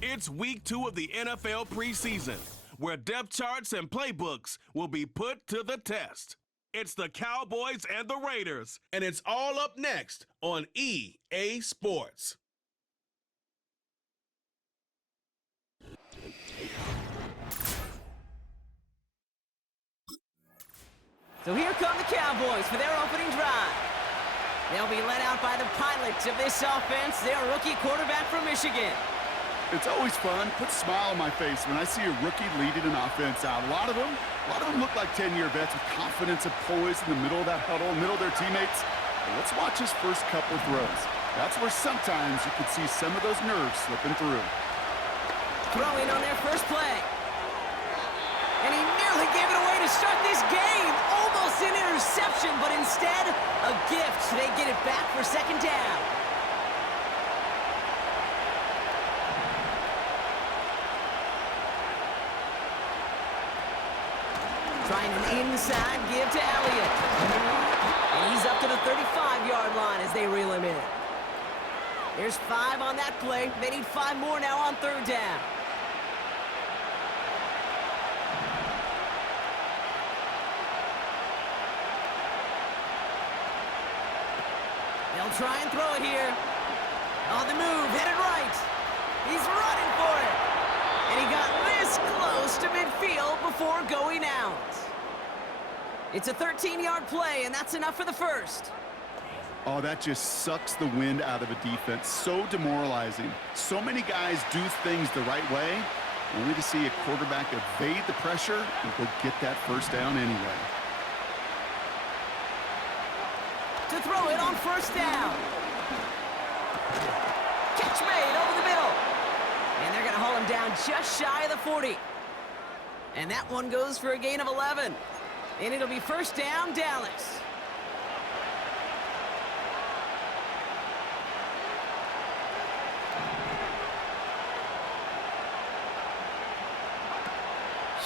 It's week 2 of the NFL preseason, where depth charts and playbooks will be put to the test. It's the Cowboys and the Raiders, and it's all up next on EA Sports. So here come the Cowboys for their opening drive. They'll be led out by the pilots of this offense, their rookie quarterback from Michigan. It's always fun, puts a smile on my face when I see a rookie leading an offense out. A lot of them look like 10-year vets with confidence and poise in the middle of that huddle, middle of their teammates. And let's watch his first couple of throws. That's where sometimes you could see some of those nerves slipping through. Throwing on their first play. And he nearly gave it away to start this game. Almost an interception, but instead, a gift. They get it back for second down. Trying an inside give to Elliott. And he's up to the 35-yard line as they reel him in. There's 5 on that play. They need 5 more now on third down. They'll try and throw it here. On the move, headed right. He's running for it. And he got this close to midfield before going out. It's a 13-yard play, and that's enough for the first. Oh, that just sucks the wind out of a defense. So demoralizing. So many guys do things the right way, only to see a quarterback evade the pressure and go get that first down anyway. To throw it on first down. Catch made over the middle. And they're going to haul him down just shy of the 40. And that one goes for a gain of 11. And it'll be first down, Dallas.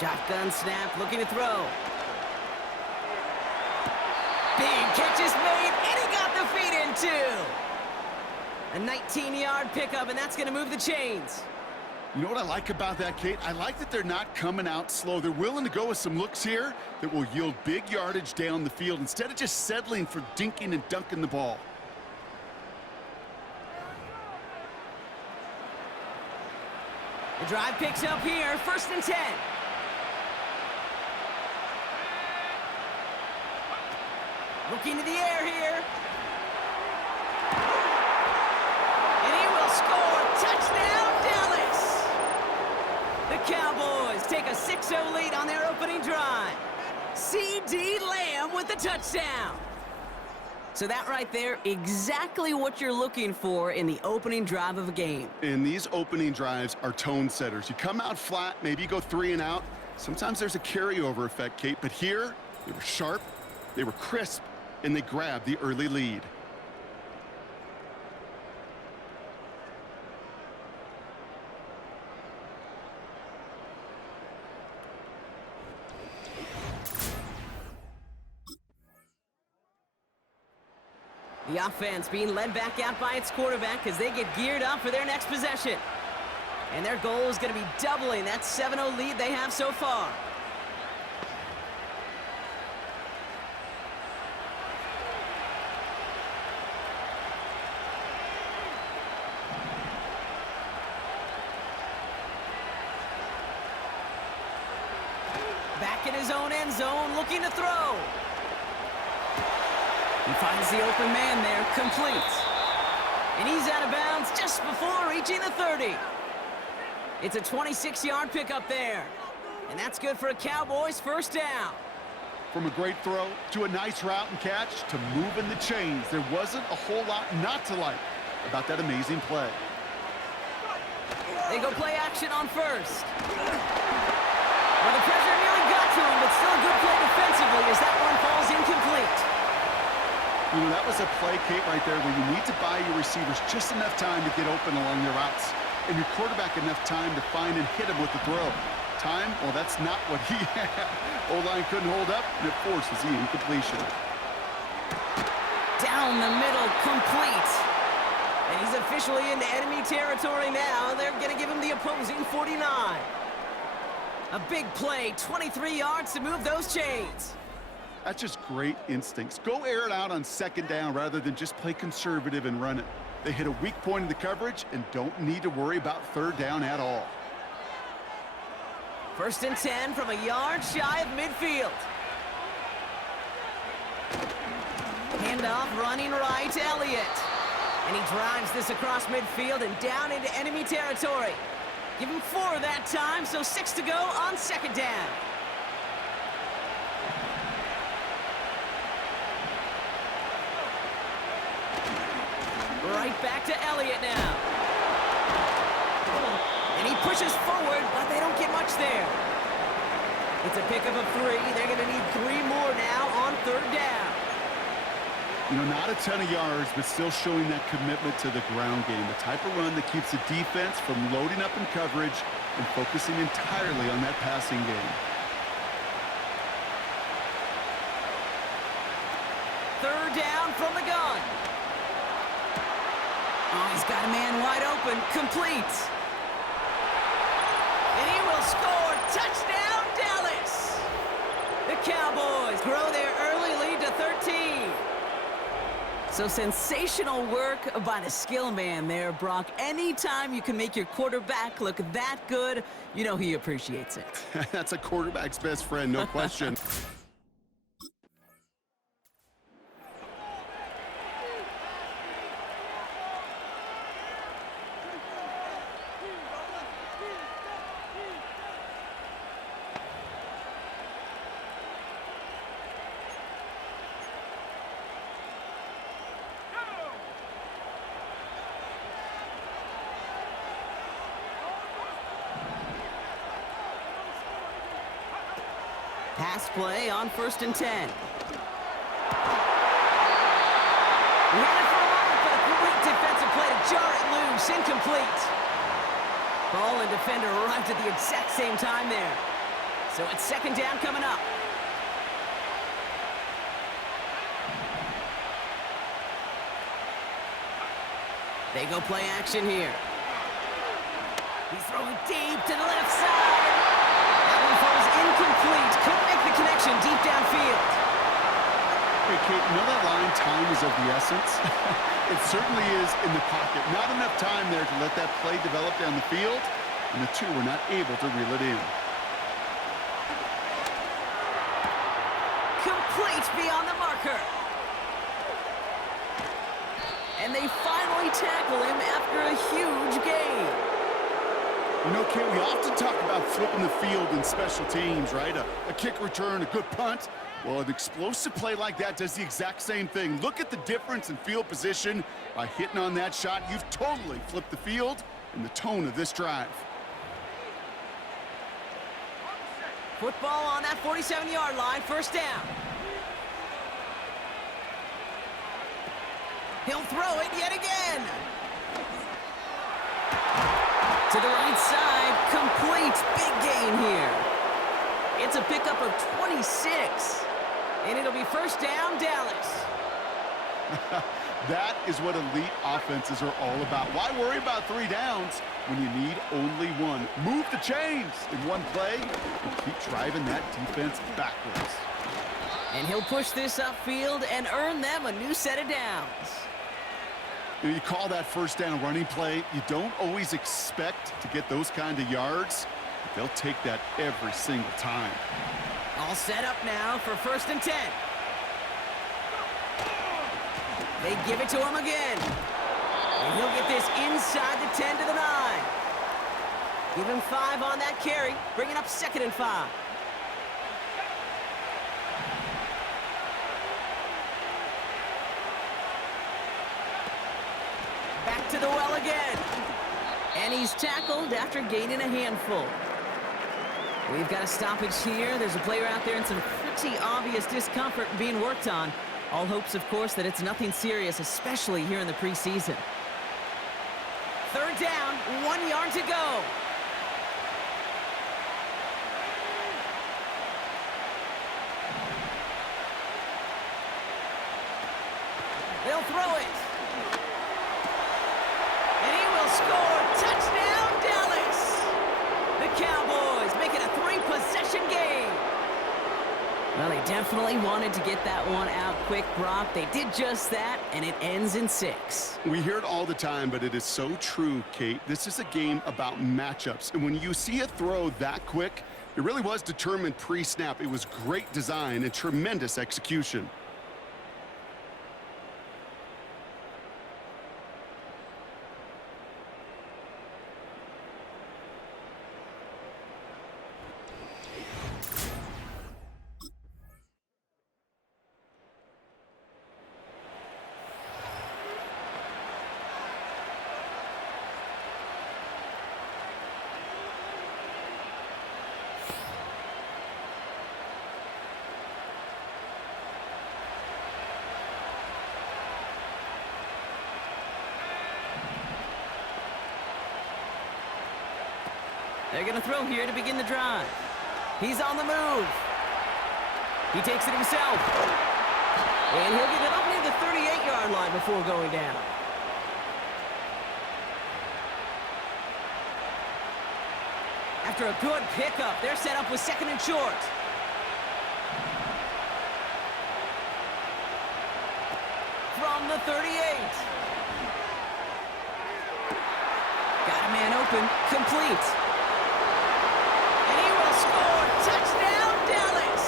Shotgun snap, looking to throw. Big catch is made, and he got the feet in too. A 19-yard pickup, and that's going to move the chains. You know what I like about that, Kate? I like that they're not coming out slow. They're willing to go with some looks here that will yield big yardage down the field instead of just settling for dinking and dunking the ball. The drive picks up here, 1st and 10. Looking to the air here. And he will score. Touchdown, Dallas! The Cowboys take a 6-0 lead on their opening drive. C.D. Lamb with the touchdown. So that right there, exactly what you're looking for in the opening drive of a game. And these opening drives are tone setters. You come out flat, maybe you go 3 and out. Sometimes there's a carryover effect, Kate, but here, they were sharp, they were crisp, and they grabbed the early lead. The offense being led back out by its quarterback as they get geared up for their next possession. And their goal is going to be doubling that 7-0 lead they have so far. Back in his own end zone, looking to throw. He finds the open man there, complete. And he's out of bounds just before reaching the 30. It's a 26-yard pickup there. And that's good for a Cowboys first down. From a great throw to a nice route and catch to moving the chains, there wasn't a whole lot not to like about that amazing play. They go play action on first. Well, the pressure nearly got to him, but still a good play defensively as that one falls incomplete. You know, that was a play, Kate, right there where you need to buy your receivers just enough time to get open along their routes, and your quarterback enough time to find and hit him with the throw. Time, well, that's not what he had. O-line couldn't hold up, and it forces the incompletion. Down the middle, complete. And he's officially into enemy territory now. They're going to give him the opposing 49. A big play, 23 yards to move those chains. That's just great instincts. Go air it out on second down rather than just play conservative and run it. They hit a weak point in the coverage and don't need to worry about third down at all. 1st and 10 from a yard shy of midfield. Handoff running right, Elliott. And he drives this across midfield and down into enemy territory. Give him 4 that time, so 6 to go on second down. Right back to Elliott now. And he pushes forward, but they don't get much there. It's a pickup of 3. They're going to need 3 more now on third down. You know, not a ton of yards, but still showing that commitment to the ground game. The type of run that keeps the defense from loading up in coverage and focusing entirely on that passing game. Third down from the gun. Oh, he's got a man wide open. Complete. And he will score. Touchdown, Dallas. The Cowboys grow their early lead to 13. So sensational work by the skill man there, Brock. Anytime you can make your quarterback look that good, you know he appreciates it. That's a quarterback's best friend, no question. Pass play on 1st and 10. Ran it for a moment, but a great defensive play to jar it loose. Incomplete. Ball and defender arrived at the exact same time there. So it's second down coming up. They go play action here. He's throwing deep to the left side. That one falls incomplete. Couldn't make the connection deep downfield. Hey, Kate, you know that line, time is of the essence? It certainly is in the pocket. Not enough time there to let that play develop down the field, and the two were not able to reel it in. Complete beyond the marker. And they finally tackle him after a huge gain. You know, Kate, we often talk about flipping the field in special teams, right? A kick return, a good punt. Well, an explosive play like that does the exact same thing. Look at the difference in field position. By hitting on that shot, you've totally flipped the field and the tone of this drive. Football on that 47-yard line, first down. He'll throw it yet again. To the right side, complete. Big gain here. It's a pickup of 26. And it'll be first down, Dallas. That is what elite offenses are all about. Why worry about 3 downs when you need only 1? Move the chains in one play and keep driving that defense backwards. And he'll push this upfield and earn them a new set of downs. You call that first down running play. You don't always expect to get those kind of yards, but they'll take that every single time. All set up now for 1st and 10. They give it to him again. And he'll get this inside the 10 to the 9. Give him 5 on that carry, bringing up 2nd and 5. Back to the well again. And he's tackled after gaining a handful. We've got a stoppage here. There's a player out there in some pretty obvious discomfort being worked on. All hopes, of course, that it's nothing serious, especially here in the preseason. Third down, 1 yard to go. They'll throw it. score! Touchdown, Dallas! The Cowboys make it a 3-possession game. Well, they definitely wanted to get that one out quick, Brock. They did just that, and it ends in 6. We hear it all the time, but it is so true, Kate. This is a game about matchups. And when you see a throw that quick, it really was determined pre-snap. It was great design and tremendous execution. They're going to throw here to begin the drive. He's on the move. He takes it himself. And he'll get it up near the 38-yard line before going down. After a good pickup, they're set up with 2nd and short. From the 38. Got a man open. Complete. Score! Touchdown, Dallas!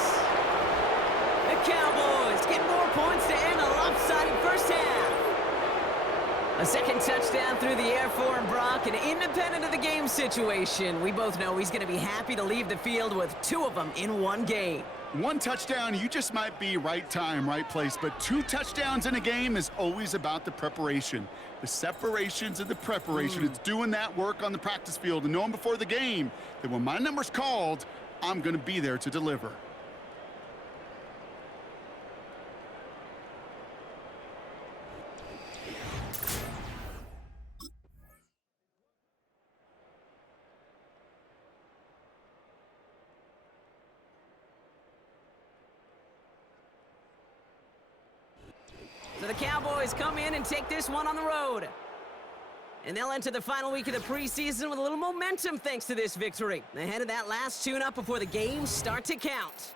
The Cowboys get more points to end a lopsided first half. A second touchdown through the air for him, Brock, and independent of the game situation, we both know he's going to be happy to leave the field with 2 of them in one game. 1 touchdown, you just might be right time, right place, but 2 touchdowns in a game is always about the preparation. The separations and the preparation. It's doing that work on the practice field and knowing before the game that when my number's called, I'm going to be there to deliver. So the Cowboys come in and take this one on the road. And they'll enter the final week of the preseason with a little momentum thanks to this victory. Ahead of that last tune-up before the games start to count.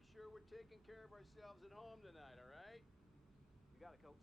make sure we're taking care of ourselves at home tonight, all right? You got it, Coach.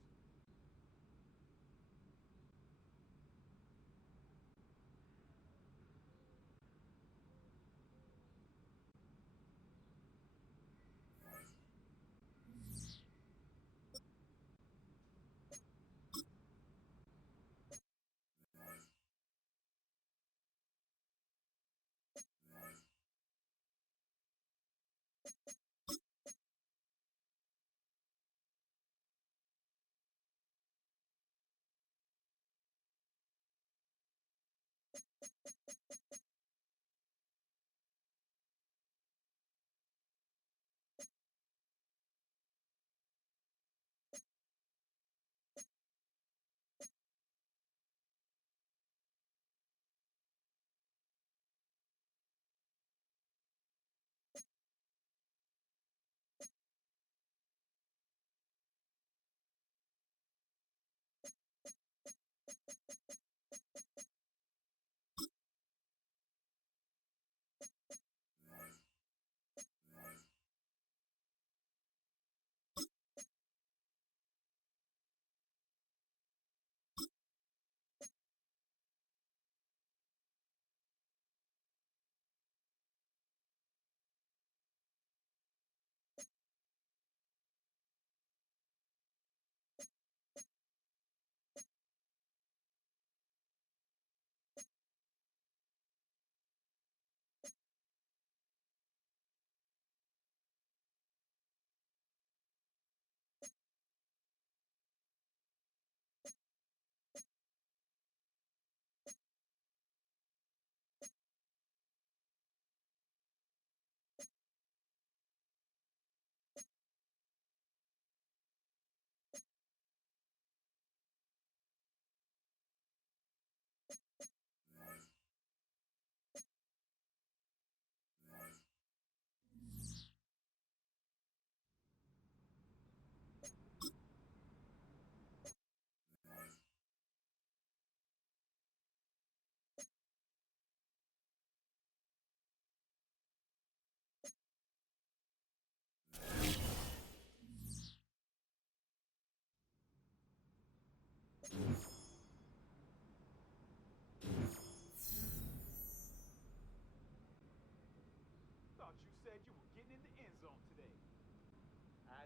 Thought you said you were getting in the end zone today.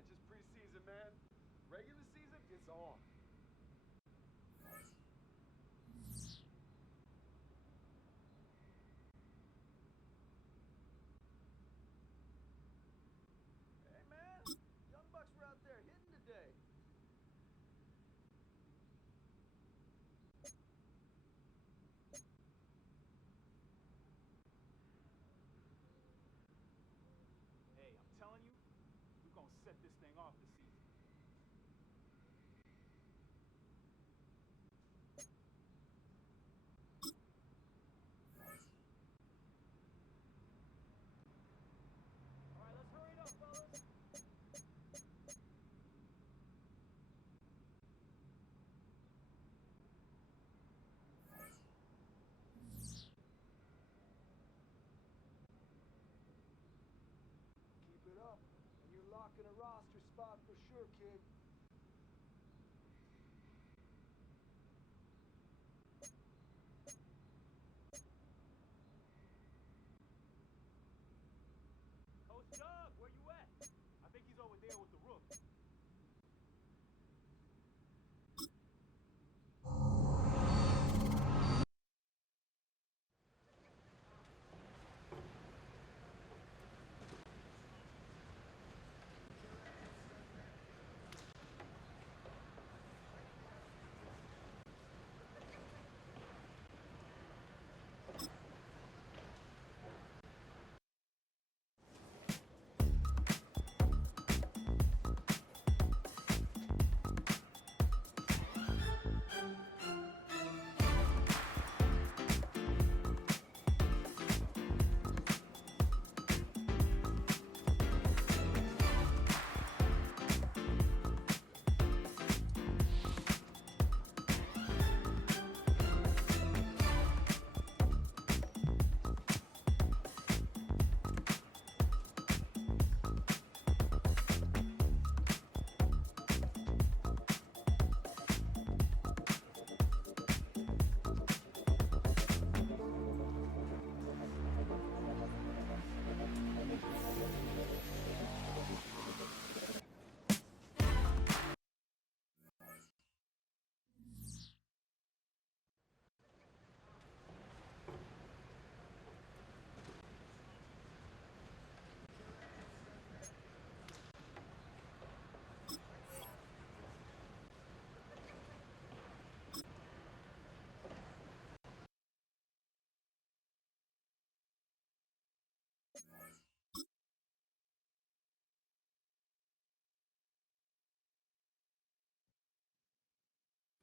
Just preseason, man. Regular season, it's on. Hey, man. Young Bucks were out there hitting today. Hey, I'm telling you, we're gonna set this thing off this season.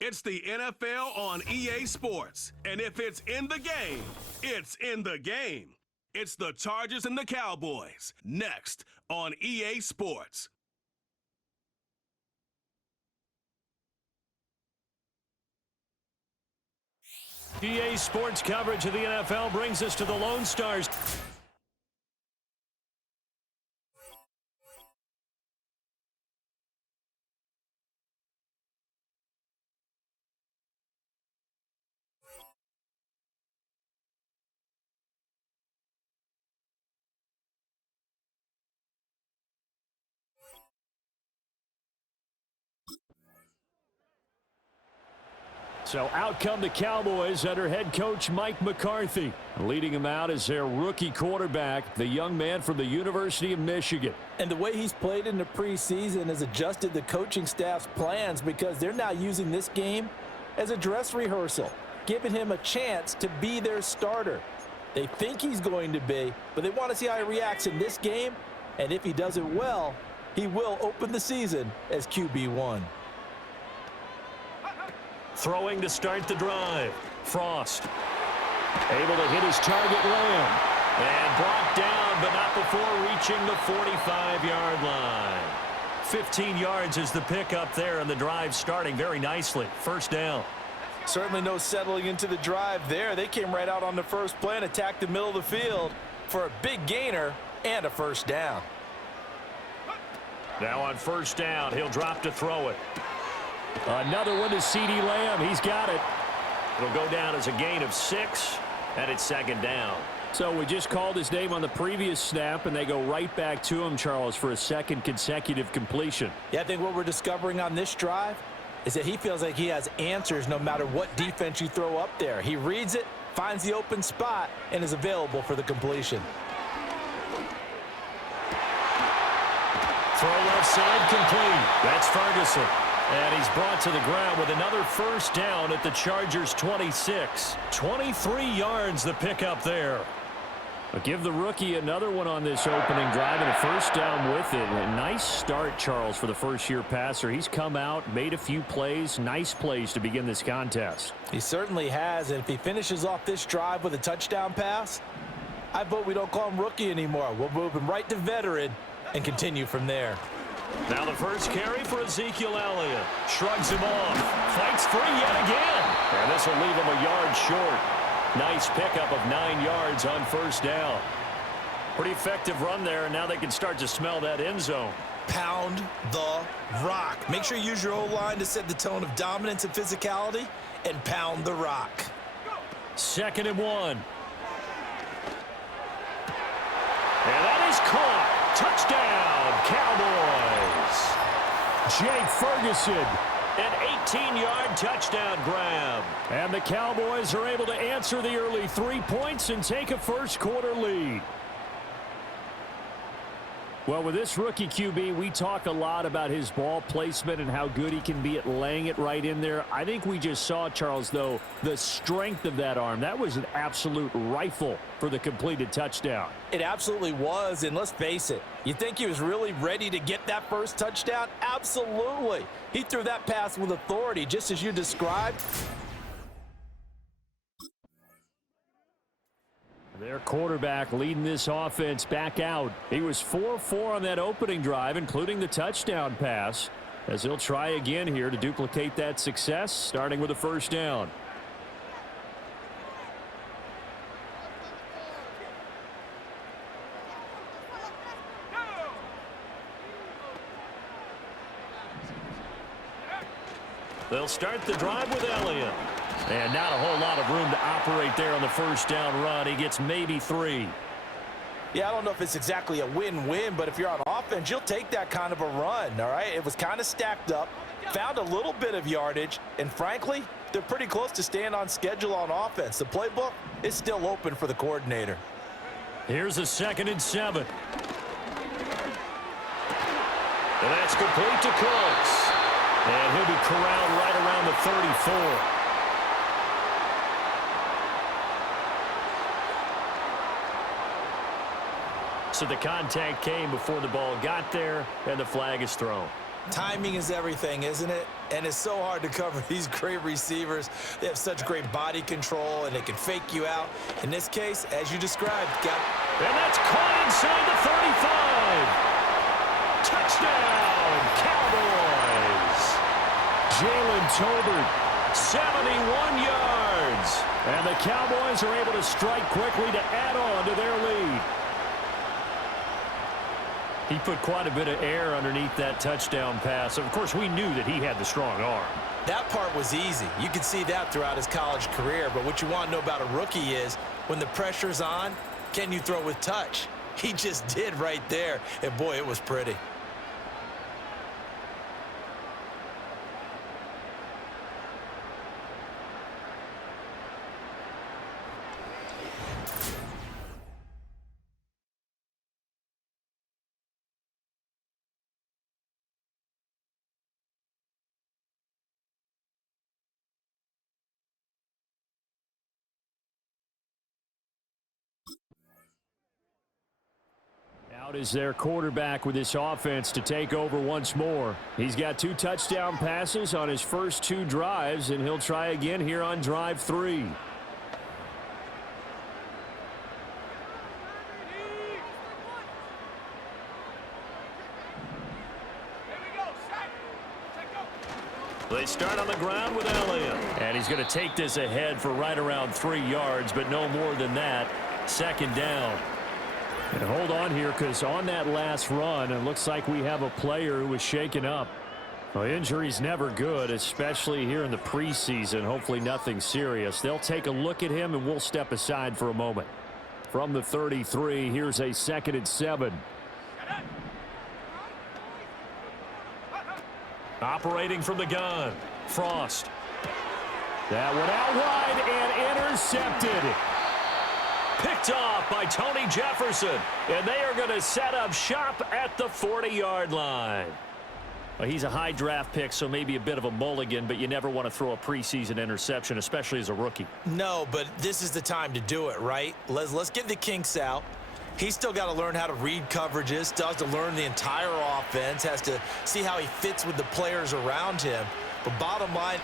It's the NFL on EA Sports. And if it's in the game, it's in the game. It's the Chargers and the Cowboys. Next on EA Sports. EA Sports coverage of the NFL brings us to the Lone Stars. So out come the Cowboys under head coach Mike McCarthy. Leading him out is their rookie quarterback, the young man from the University of Michigan. And the way he's played in the preseason has adjusted the coaching staff's plans because they're now using this game as a dress rehearsal, giving him a chance to be their starter. They think he's going to be, but they want to see how he reacts in this game. And if he does it well, he will open the season as QB1. Throwing to start the drive. Frost able to hit his target, Lamb. And brought down, but not before reaching the 45-yard line. 15 yards is the pickup there, and the drive starting very nicely. First down. Certainly no settling into the drive there. They came right out on the first play and attacked the middle of the field for a big gainer and a first down. Now on first down, he'll drop to throw it. Another one to CeeDee Lamb. He's got it. It'll go down as a gain of 6, and it's second down. So we just called his name on the previous snap, and they go right back to him, Charles, for a second consecutive completion. Yeah, I think what we're discovering on this drive is that he feels like he has answers no matter what defense you throw up there. He reads it, finds the open spot, and is available for the completion. Throw left side complete. That's Ferguson. And he's brought to the ground with another first down at the Chargers' 26. 23 yards the pickup there. But give the rookie another one on this opening drive and a first down with it. A nice start, Charles, for the first-year passer. He's come out, made a few plays, nice plays to begin this contest. He certainly has, and if he finishes off this drive with a touchdown pass, I vote we don't call him rookie anymore. We'll move him right to veteran and continue from there. Now the first carry for Ezekiel Elliott. Shrugs him off. Fights free yet again. And this will leave him a yard short. Nice pickup of 9 yards on first down. Pretty effective run there, and now they can start to smell that end zone. Pound the rock. Make sure you use your O-line to set the tone of dominance and physicality, and pound the rock. 2nd and 1. And that is caught. Touchdown, Cowboys. Jake Ferguson. An 18-yard touchdown grab. And the Cowboys are able to answer the early 3 points and take a first-quarter lead. Well, with this rookie QB, we talk a lot about his ball placement and how good he can be at laying it right in there. I think we just saw, Charles, though, the strength of that arm. That was an absolute rifle for the completed touchdown. It absolutely was, and let's face it, you think he was really ready to get that first touchdown? Absolutely. He threw that pass with authority, just as you described. Their quarterback leading this offense back out. He was 4-4 on that opening drive, including the touchdown pass, as he'll try again here to duplicate that success, starting with a first down. They'll start the drive with Elliott. And not a whole lot of room to operate there on the first down run. He gets maybe 3. Yeah, I don't know if it's exactly a win-win, but if you're on offense, you'll take that kind of a run, all right? It was kind of stacked up, found a little bit of yardage, and frankly, they're pretty close to staying on schedule on offense. The playbook is still open for the coordinator. Here's a 2nd and 7. And that's complete to Cooks. And he'll be corralled right around the 34. So the contact came before the ball got there, and the flag is thrown. Timing is everything, isn't it? And it's so hard to cover these great receivers. They have such great body control, and they can fake you out. In this case, as you described, And that's caught inside the 35. Touchdown, Cowboys. Jalen Tolbert, 71 yards. And the Cowboys are able to strike quickly to add on to their lead. He put quite a bit of air underneath that touchdown pass. Of course, we knew that he had the strong arm. that part was easy. You could see that throughout his college career. But what you want to know about a rookie is when the pressure's on, can you throw with touch? He just did right there. And, boy, it was pretty. Out is their quarterback with this offense to take over once more. He's got 2 touchdown passes on his first 2 drives, and he'll try again here on drive 3. They start on the ground with Elliott. And he's going to take this ahead for right around 3 yards, but no more than that. Second down. And hold on here, because on that last run, it looks like we have a player who was shaken up. Well, injury's never good, especially here in the preseason. Hopefully nothing serious. They'll take a look at him, and we'll step aside for a moment. From the 33, here's a 2nd and 7. Operating from the gun, Frost. That one out wide and intercepted. Picked off by Tony Jefferson, and they are going to set up shop at the 40-yard line. Well, he's a high draft pick, so maybe a bit of a mulligan, but you never want to throw a preseason interception, especially as a rookie. No, but this is the time to do it, right? Let's get the kinks out. He's still got to learn how to read coverages, still has to learn the entire offense, has to see how he fits with the players around him. But bottom line,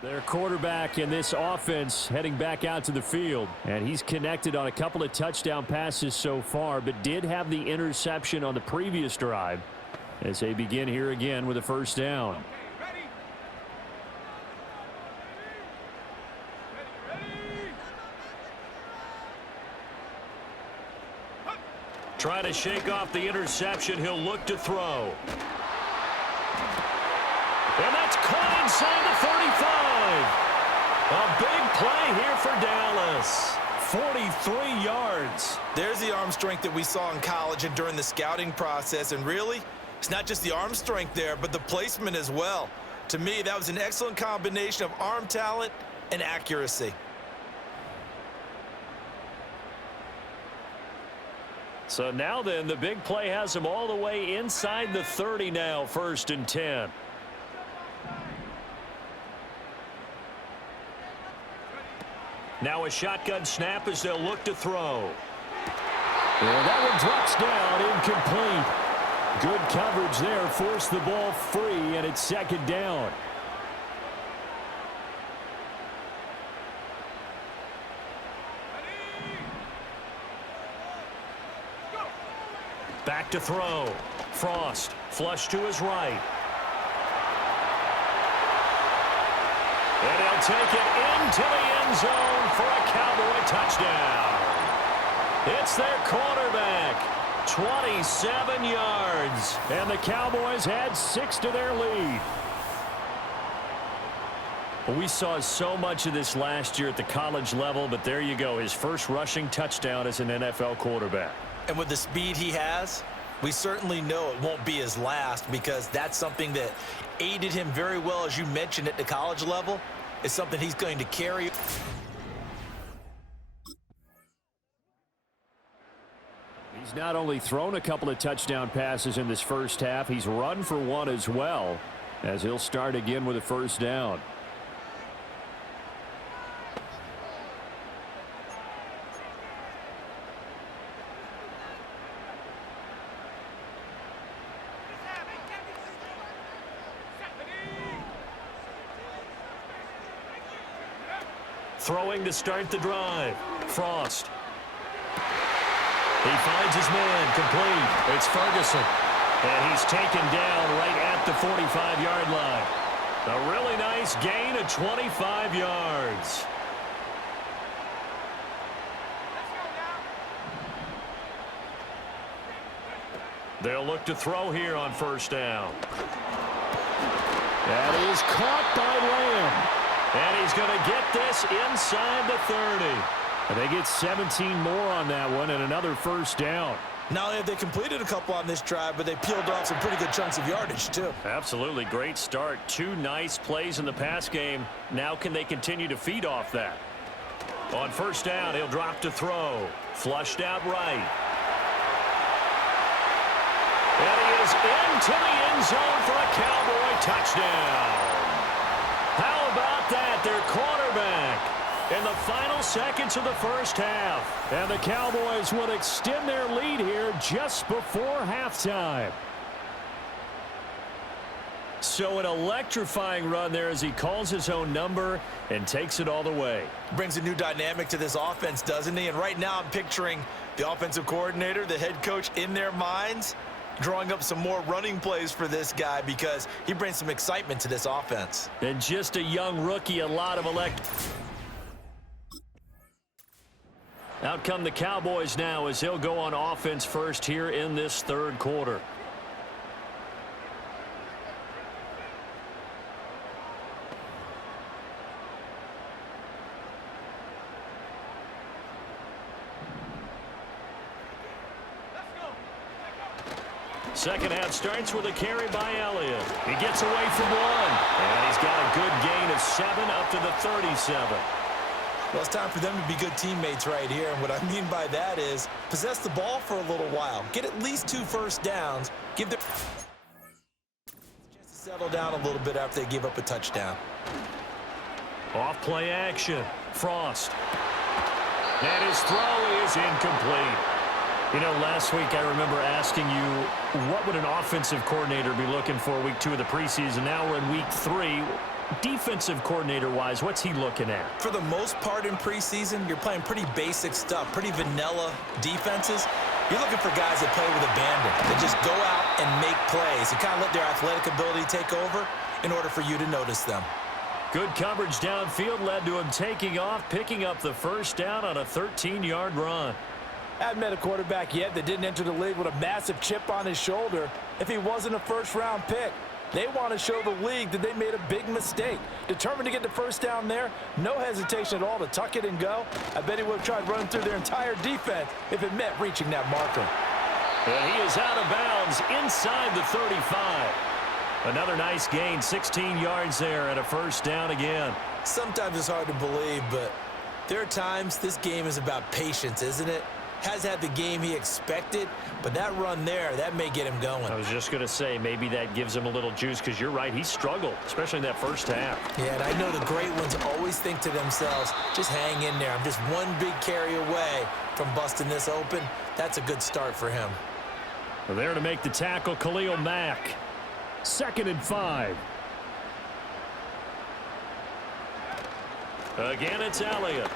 their quarterback in this offense heading back out to the field. And he's connected on a couple of touchdown passes so far, but did have the interception on the previous drive as they begin here again with a first down. Trying to shake off the interception. He'll look to throw. And that's caught inside the 35. A big play here for Dallas. 43 yards. there's the arm strength that we saw in college and during the scouting process. And really, it's not just the arm strength there, but the placement as well. To me, that was an excellent combination of arm talent and accuracy. So now then, the big play has him all the way inside the 30 now, 1st and 10. Now a shotgun snap as they'll look to throw. And that one drops down, incomplete. Good coverage there, forced the ball free, and it's 2nd down. Back to throw. Frost, flush to his right. And he'll take it into the end zone for a Cowboy touchdown. It's their quarterback. 27 yards. And the Cowboys had 6 to their lead. Well, we saw so much of this last year at the college level, but there you go. His first rushing touchdown as an NFL quarterback. And with the speed he has, we certainly know it won't be his last, because that's something that aided him very well, as you mentioned, at the college level. It's something he's going to carry. He's not only thrown a couple of touchdown passes in this first half, he's run for one as well, as he'll start again with a first down. Throwing to start the drive. Frost. He finds his man complete. It's Ferguson. And he's taken down right at the 45-yard line. A really nice gain of 25 yards. They'll look to throw here on first down. That is caught by Lamb. And he's going to get this inside the 30. And they get 17 more on that one and another first down. Not only have they completed a couple on this drive, but they peeled off some pretty good chunks of yardage, too. Absolutely great start. 2 nice plays in the pass game. Now can they continue to feed off that? On first down, he'll drop to throw. Flushed out right. And he is into the end zone for a Cowboy touchdown. How about that? Their quarterback in the final seconds of the first half. And the Cowboys will extend their lead here just before halftime. So an electrifying run there as he calls his own number and takes it all the way. Brings a new dynamic to this offense, doesn't he? And right now I'm picturing the offensive coordinator, the head coach in their minds, drawing up some more running plays for this guy because he brings some excitement to this offense. And just a young rookie, a lot of Out come the Cowboys now as they'll go on offense first here in this third quarter. Second half starts with a carry by Elliott. He gets away from one. And he's got a good gain of 7 up to the 37. Well, it's time for them to be good teammates right here. And what I mean by that is possess the ball for a little while. Get at least 2 first downs. Give them a chance to settle down a little bit after they give up a touchdown. Off play action. Frost. And his throw is incomplete. You know, last week I remember asking you, what would an offensive coordinator be looking for week 2 of the preseason? Now we're in week 3. Defensive coordinator-wise, what's he looking at? For the most part in preseason, you're playing pretty basic stuff, pretty vanilla defenses. You're looking for guys that play with abandon, that just go out and make plays and kind of let their athletic ability take over in order for you to notice them. Good coverage downfield led to him taking off, picking up the first down on a 13-yard run. I haven't met a quarterback yet that didn't enter the league with a massive chip on his shoulder if he wasn't a first-round pick. They want to show the league that they made a big mistake. Determined to get the first down there, no hesitation at all to tuck it and go. I bet he would have tried running through their entire defense if it meant reaching that marker. And he is out of bounds inside the 35. Another nice gain, 16 yards there and a first down again. Sometimes it's hard to believe, but there are times this game is about patience, isn't it? Has had the game he expected, but that run there, that may get him going. I was just going to say, maybe that gives him a little juice because you're right, he struggled, especially in that first half. Yeah, and I know the great ones always think to themselves, just hang in there. I'm just one big carry away from busting this open. That's a good start for him. There to make the tackle, Khalil Mack. 2nd and 5. Again, it's Elliott.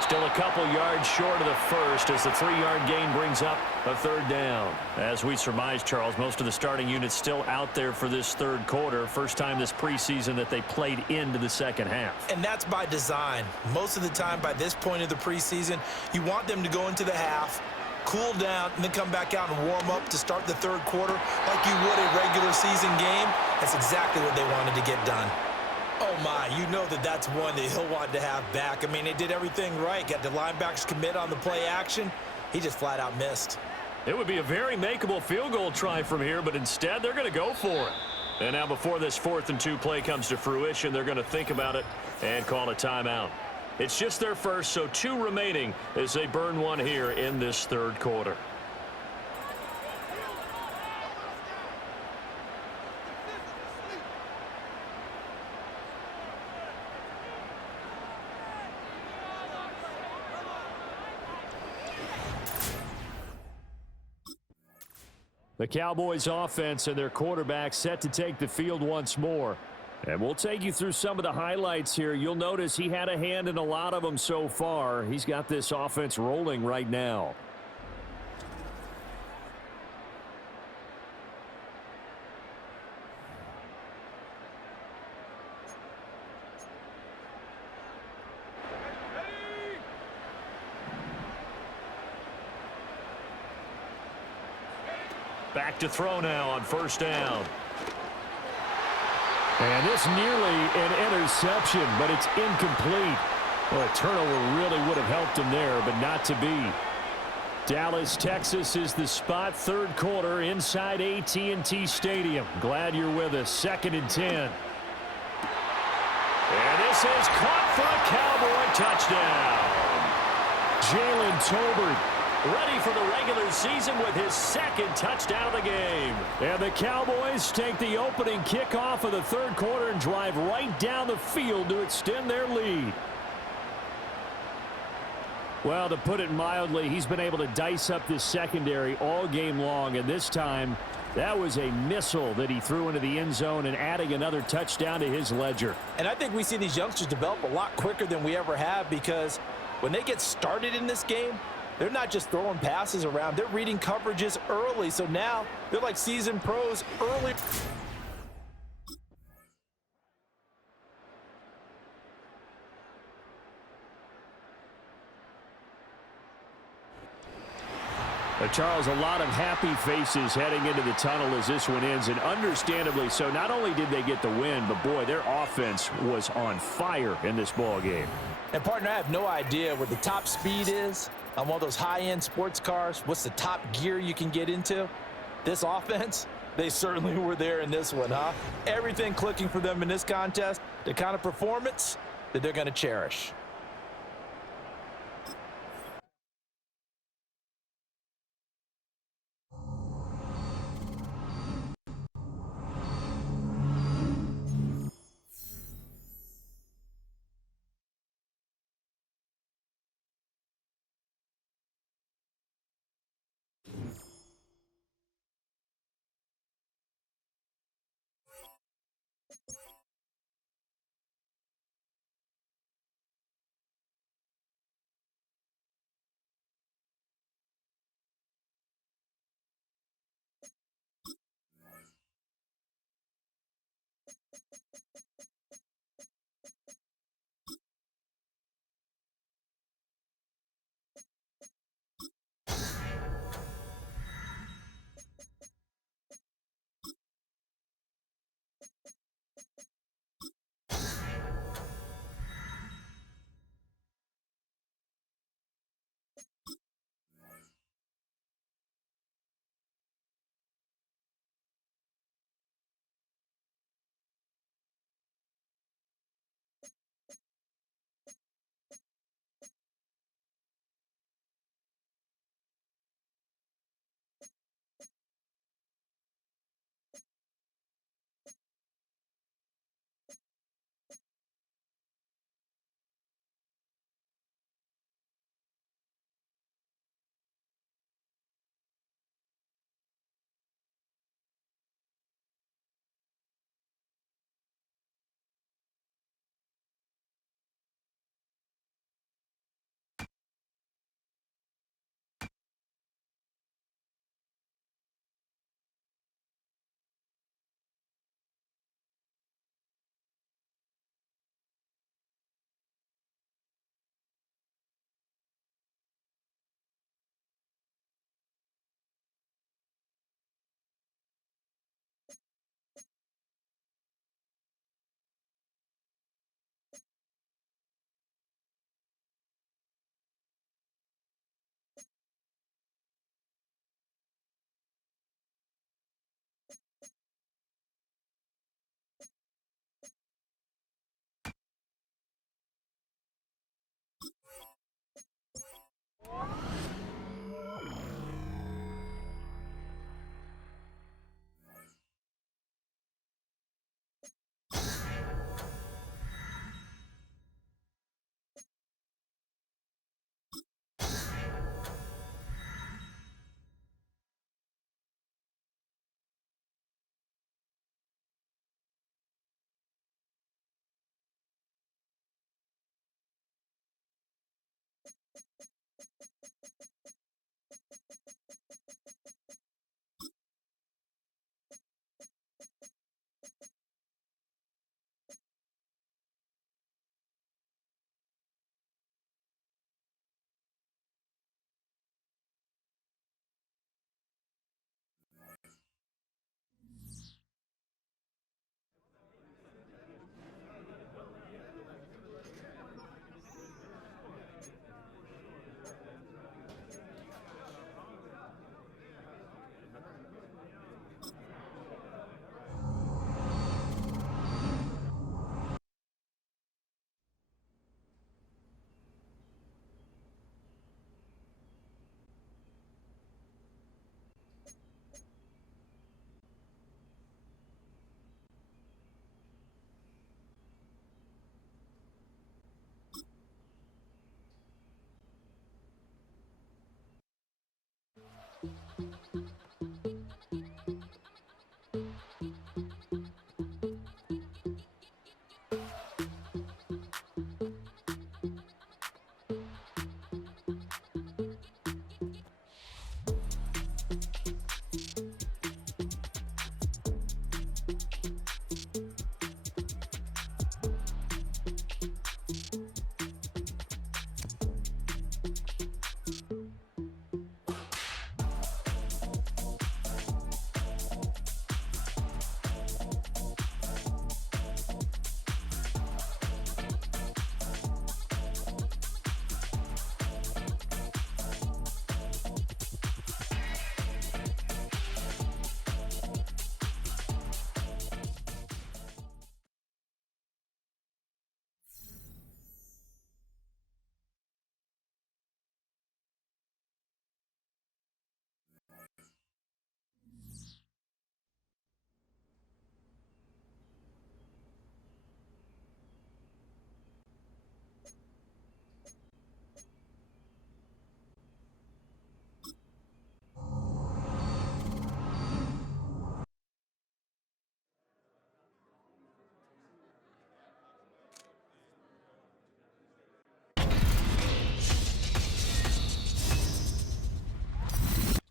Still a couple yards short of the first as the 3-yard gain brings up a third down. As we surmise, Charles, most of the starting units still out there for this third quarter. First time this preseason that they played into the second half. And that's by design. Most of the time by this point of the preseason, you want them to go into the half, cool down, and then come back out and warm up to start the third quarter like you would a regular season game. That's exactly what they wanted to get done. Oh, my, you know that's one that he'll want to have back. I mean, they did everything right. Got the linebackers commit on the play action. He just flat out missed. It would be a very makeable field goal try from here, but instead they're going to go for it. And now before this 4th and 2 play comes to fruition, they're going to think about it and call a timeout. It's just their first, so 2 remaining as they burn one here in this third quarter. The Cowboys offense and their quarterback set to take the field once more. And we'll take you through some of the highlights here. You'll notice he had a hand in a lot of them so far. He's got this offense rolling right now. Back to throw now on first down. And this nearly an interception, but it's incomplete. Well, a turnover really would have helped him there, but not to be. Dallas, Texas is the spot. Third quarter inside AT&T Stadium. Glad you're with us. 2nd and 10. And this is caught for a Cowboy touchdown. Jalen Tolbert ready for the regular season with his 2nd touchdown of the game. And the Cowboys take the opening kickoff of the third quarter and drive right down the field to extend their lead. Well, to put it mildly, he's been able to dice up this secondary all game long, and this time that was a missile that he threw into the end zone and adding another touchdown to his ledger. And I think we see these youngsters develop a lot quicker than we ever have, because when they get started in this game, they're not just throwing passes around. They're reading coverages early. So now they're like seasoned pros early. Charles, a lot of happy faces heading into the tunnel as this one ends, and understandably so. Not only did they get the win, but boy, their offense was on fire in this ball game. And partner, I have no idea what the top speed is on one of those high-end sports cars. What's the top gear you can get into? This offense, they certainly were there in this one, huh? Everything clicking for them in this contest, the kind of performance that they're going to cherish.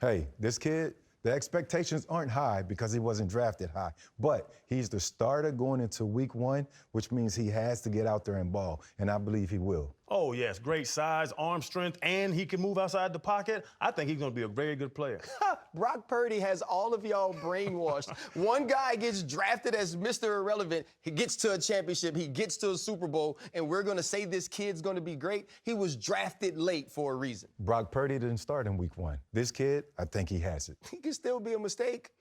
Hey, this kid, the expectations aren't high because he wasn't drafted high, but he's the starter going into week 1, which means he has to get out there and ball, and I believe he will. Oh, yes, great size, arm strength, and he can move outside the pocket. I think he's going to be a very good player. Brock Purdy has all of y'all brainwashed. One guy gets drafted as Mr. Irrelevant. He gets to a championship. He gets to a Super Bowl, and we're going to say this kid's going to be great. He was drafted late for a reason. Brock Purdy didn't start in week 1. This kid, I think he has it. He can still be a mistake.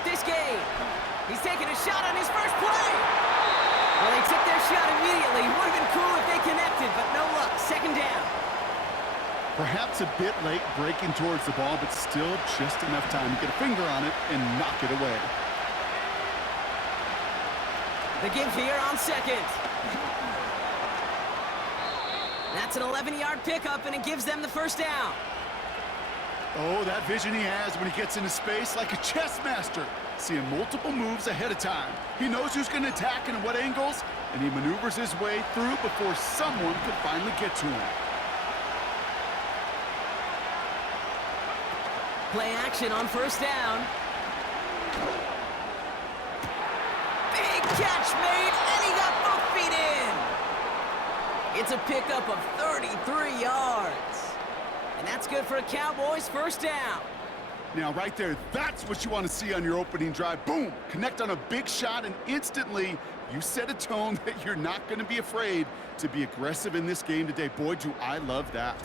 start this game. He's taking a shot on his first play. Well, they took their shot immediately. Would have been cool if they connected, but no luck. Second down. Perhaps a bit late breaking towards the ball, but still just enough time to get a finger on it and knock it away. The give here on second. That's an 11-yard pickup, and it gives them the first down. Oh, that vision he has when he gets into space like a chess master, seeing multiple moves ahead of time. He knows who's going to attack and at what angles, and he maneuvers his way through before someone could finally get to him. Play action on first down. Big catch made, and he got both feet in. It's a pickup of 33 yards. And that's good for a Cowboys first down. Now, right there, that's what you want to see on your opening drive. Boom! Connect on a big shot, and instantly you set a tone that you're not going to be afraid to be aggressive in this game today. Boy, do I love that.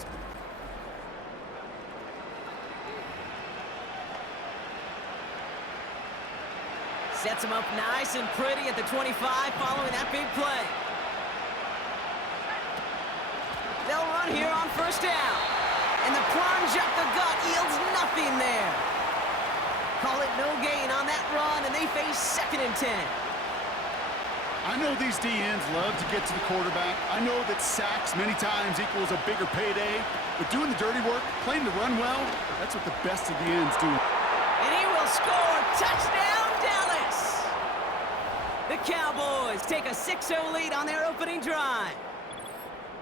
Sets him up nice and pretty at the 25 following that big play. They'll run here on first down. And the plunge up the gut yields nothing there. Call it no gain on that run, and they face 2nd and 10. I know these DNs love to get to the quarterback. I know that sacks many times equals a bigger payday. But doing the dirty work, playing the run well, that's what the best of the ends do. And he will score. Touchdown, Dallas! The Cowboys take a 6-0 lead on their opening drive.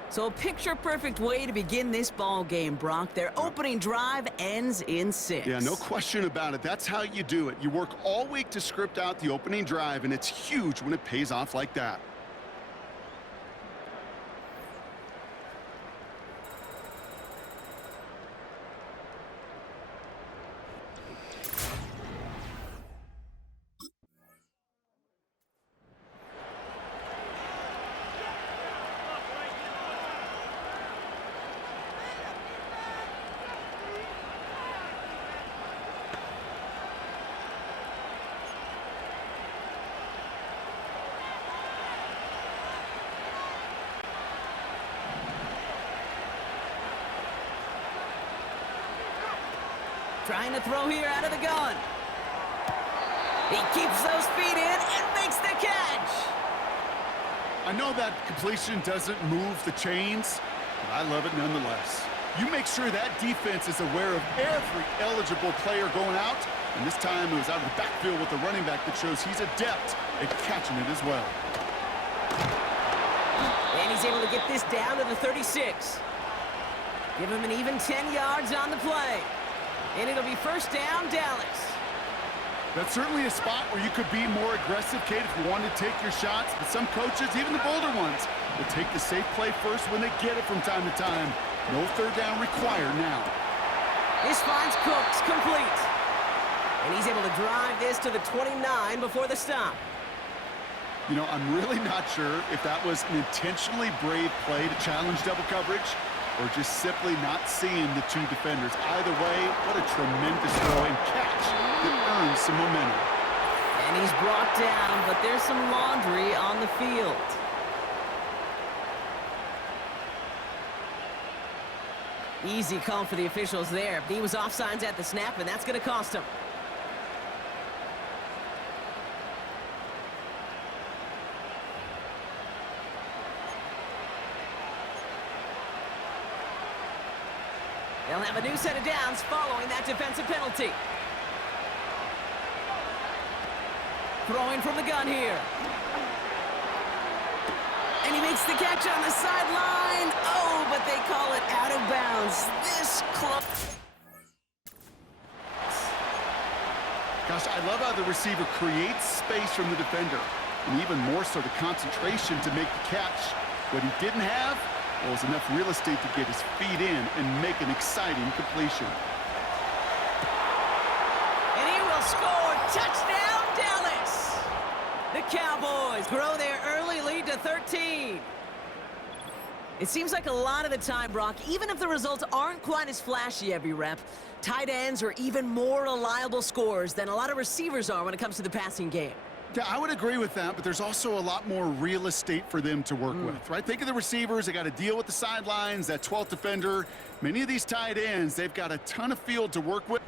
So a picture-perfect way to begin this ball game, Brock. Their opening drive ends in 6. Yeah, no question about it. That's how you do it. You work all week to script out the opening drive, and it's huge when it pays off like that. Trying to throw here out of the gun. He keeps those feet in and makes the catch. I know that completion doesn't move the chains, but I love it nonetheless. You make sure that defense is aware of every eligible player going out, and this time it was out of the backfield with the running back that shows he's adept at catching it as well. And he's able to get this down to the 36. Give him an even 10 yards on the play. And it'll be first down, Dallas. That's certainly a spot where you could be more aggressive, Kate, if you wanted to take your shots. But some coaches, even the bolder ones, will take the safe play first when they get it from time to time. No third down required now. This finds Cooks complete. And he's able to drive this to the 29 before the stop. You know, I'm really not sure if that was an intentionally brave play to challenge double coverage or just simply not seeing the two defenders. Either way, what a tremendous throw and catch that earns some momentum. And he's brought down, but there's some laundry on the field. Easy call for the officials there. He was offsides at the snap, and that's going to cost him. They'll have a new set of downs following that defensive penalty. Throwing from the gun here. And he makes the catch on the sideline. Oh, but they call it out of bounds. This close. Gosh, I love how the receiver creates space from the defender, and even more so the concentration to make the catch. What he didn't have was enough real estate to get his feet in and make an exciting completion. And he will score. Touchdown, Dallas! The Cowboys grow their early lead to 13. It seems like a lot of the time, Brock, even if the results aren't quite as flashy every rep, tight ends are even more reliable scorers than a lot of receivers are when it comes to the passing game. Yeah, I would agree with that, but there's also a lot more real estate for them to work with, right? Think of the receivers. They got to deal with the sidelines, that 12th defender. Many of these tight ends, they've got a ton of field to work with.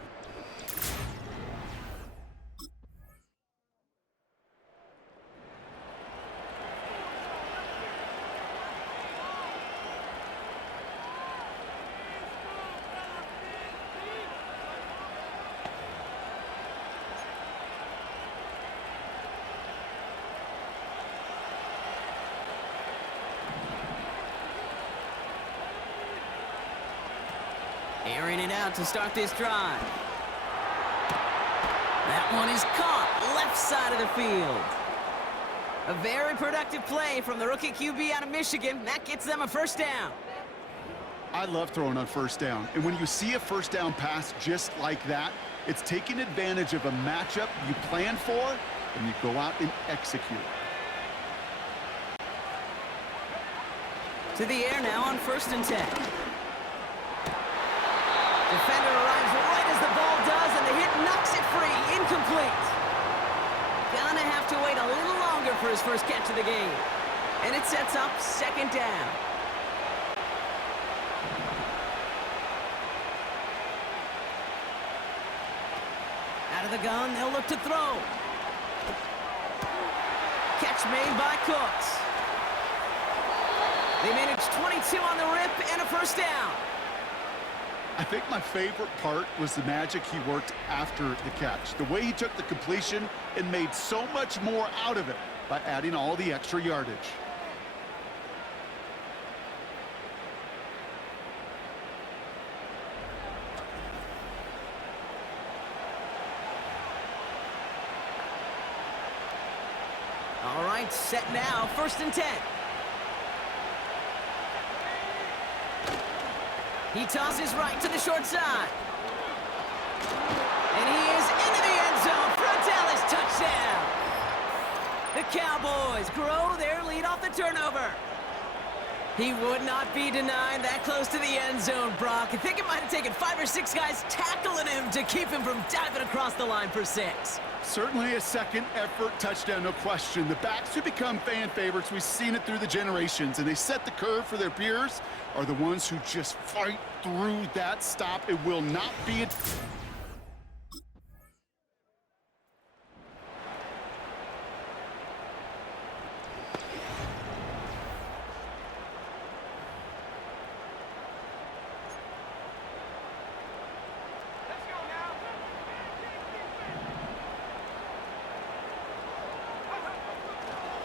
Airing it out to start this drive. That one is caught, left side of the field. A very productive play from the rookie QB out of Michigan. That gets them a first down. I love throwing on first down. And when you see a first down pass just like that, it's taking advantage of a matchup you plan for, and you go out and execute. To the air now on 1st and 10. Defender arrives right as the ball does, and the hit knocks it free. Incomplete. Gonna have to wait a little longer for his first catch of the game. And it sets up 2nd down. Out of the gun, they'll look to throw. Catch made by Cooks. They managed 22 on the rip and a first down. I think my favorite part was the magic he worked after the catch. The way he took the completion and made so much more out of it by adding all the extra yardage. All right, set now, 1st and 10. He tosses right to the short side. And he is into the end zone for a Dallas touchdown. The Cowboys grow their lead off the turnover. He would not be denied that close to the end zone, Brock. I think it might have taken 5 or 6 guys tackling him to keep him from diving across the line for 6. Certainly a second effort touchdown, no question. The backs who become fan favorites, we've seen it through the generations, and they set the curve for their peers, are the ones who just fight through that stop. It will not be a...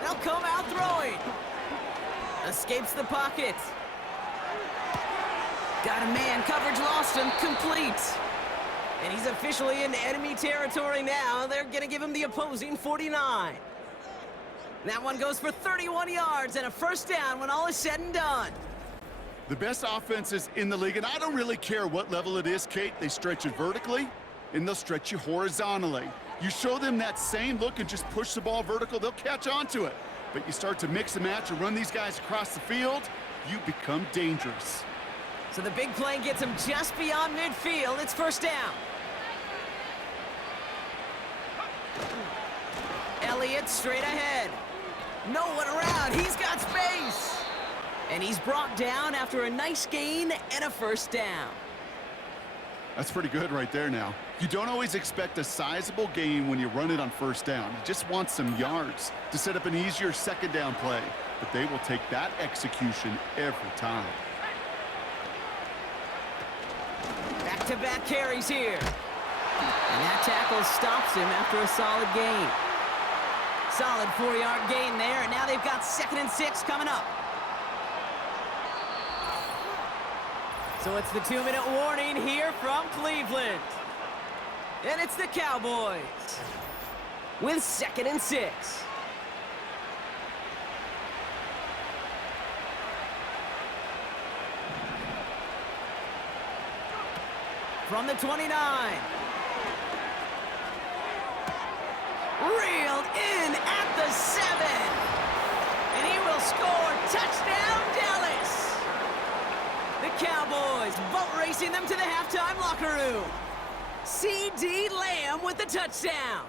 They'll come out throwing. Escapes the pocket. Got a man, coverage lost him, complete. And he's officially in enemy territory now. They're gonna give him the opposing 49. That one goes for 31 yards and a first down when all is said and done. The best offenses in the league, and I don't really care what level it is, Kate, they stretch it vertically, and they'll stretch you horizontally. You show them that same look and just push the ball vertical, they'll catch on to it. But you start to mix and match and run these guys across the field, you become dangerous. So the big play gets him just beyond midfield. It's first down. Elliott straight ahead. No one around. He's got space. And he's brought down after a nice gain and a first down. That's pretty good right there now. You don't always expect a sizable gain when you run it on first down. You just want some yards to set up an easier second down play. But they will take that execution every time. Back-to-back carries here. And that tackle stops him after a solid gain. Solid 4-yard gain there, and now they've got 2nd and 6 coming up. So it's the 2-minute warning here from Cleveland. And it's the Cowboys with 2nd and 6. From the 29. Reeled in at the 7. And he will score. Touchdown, Dallas. boat racing them to the halftime locker room. C.D. Lamb with the touchdown.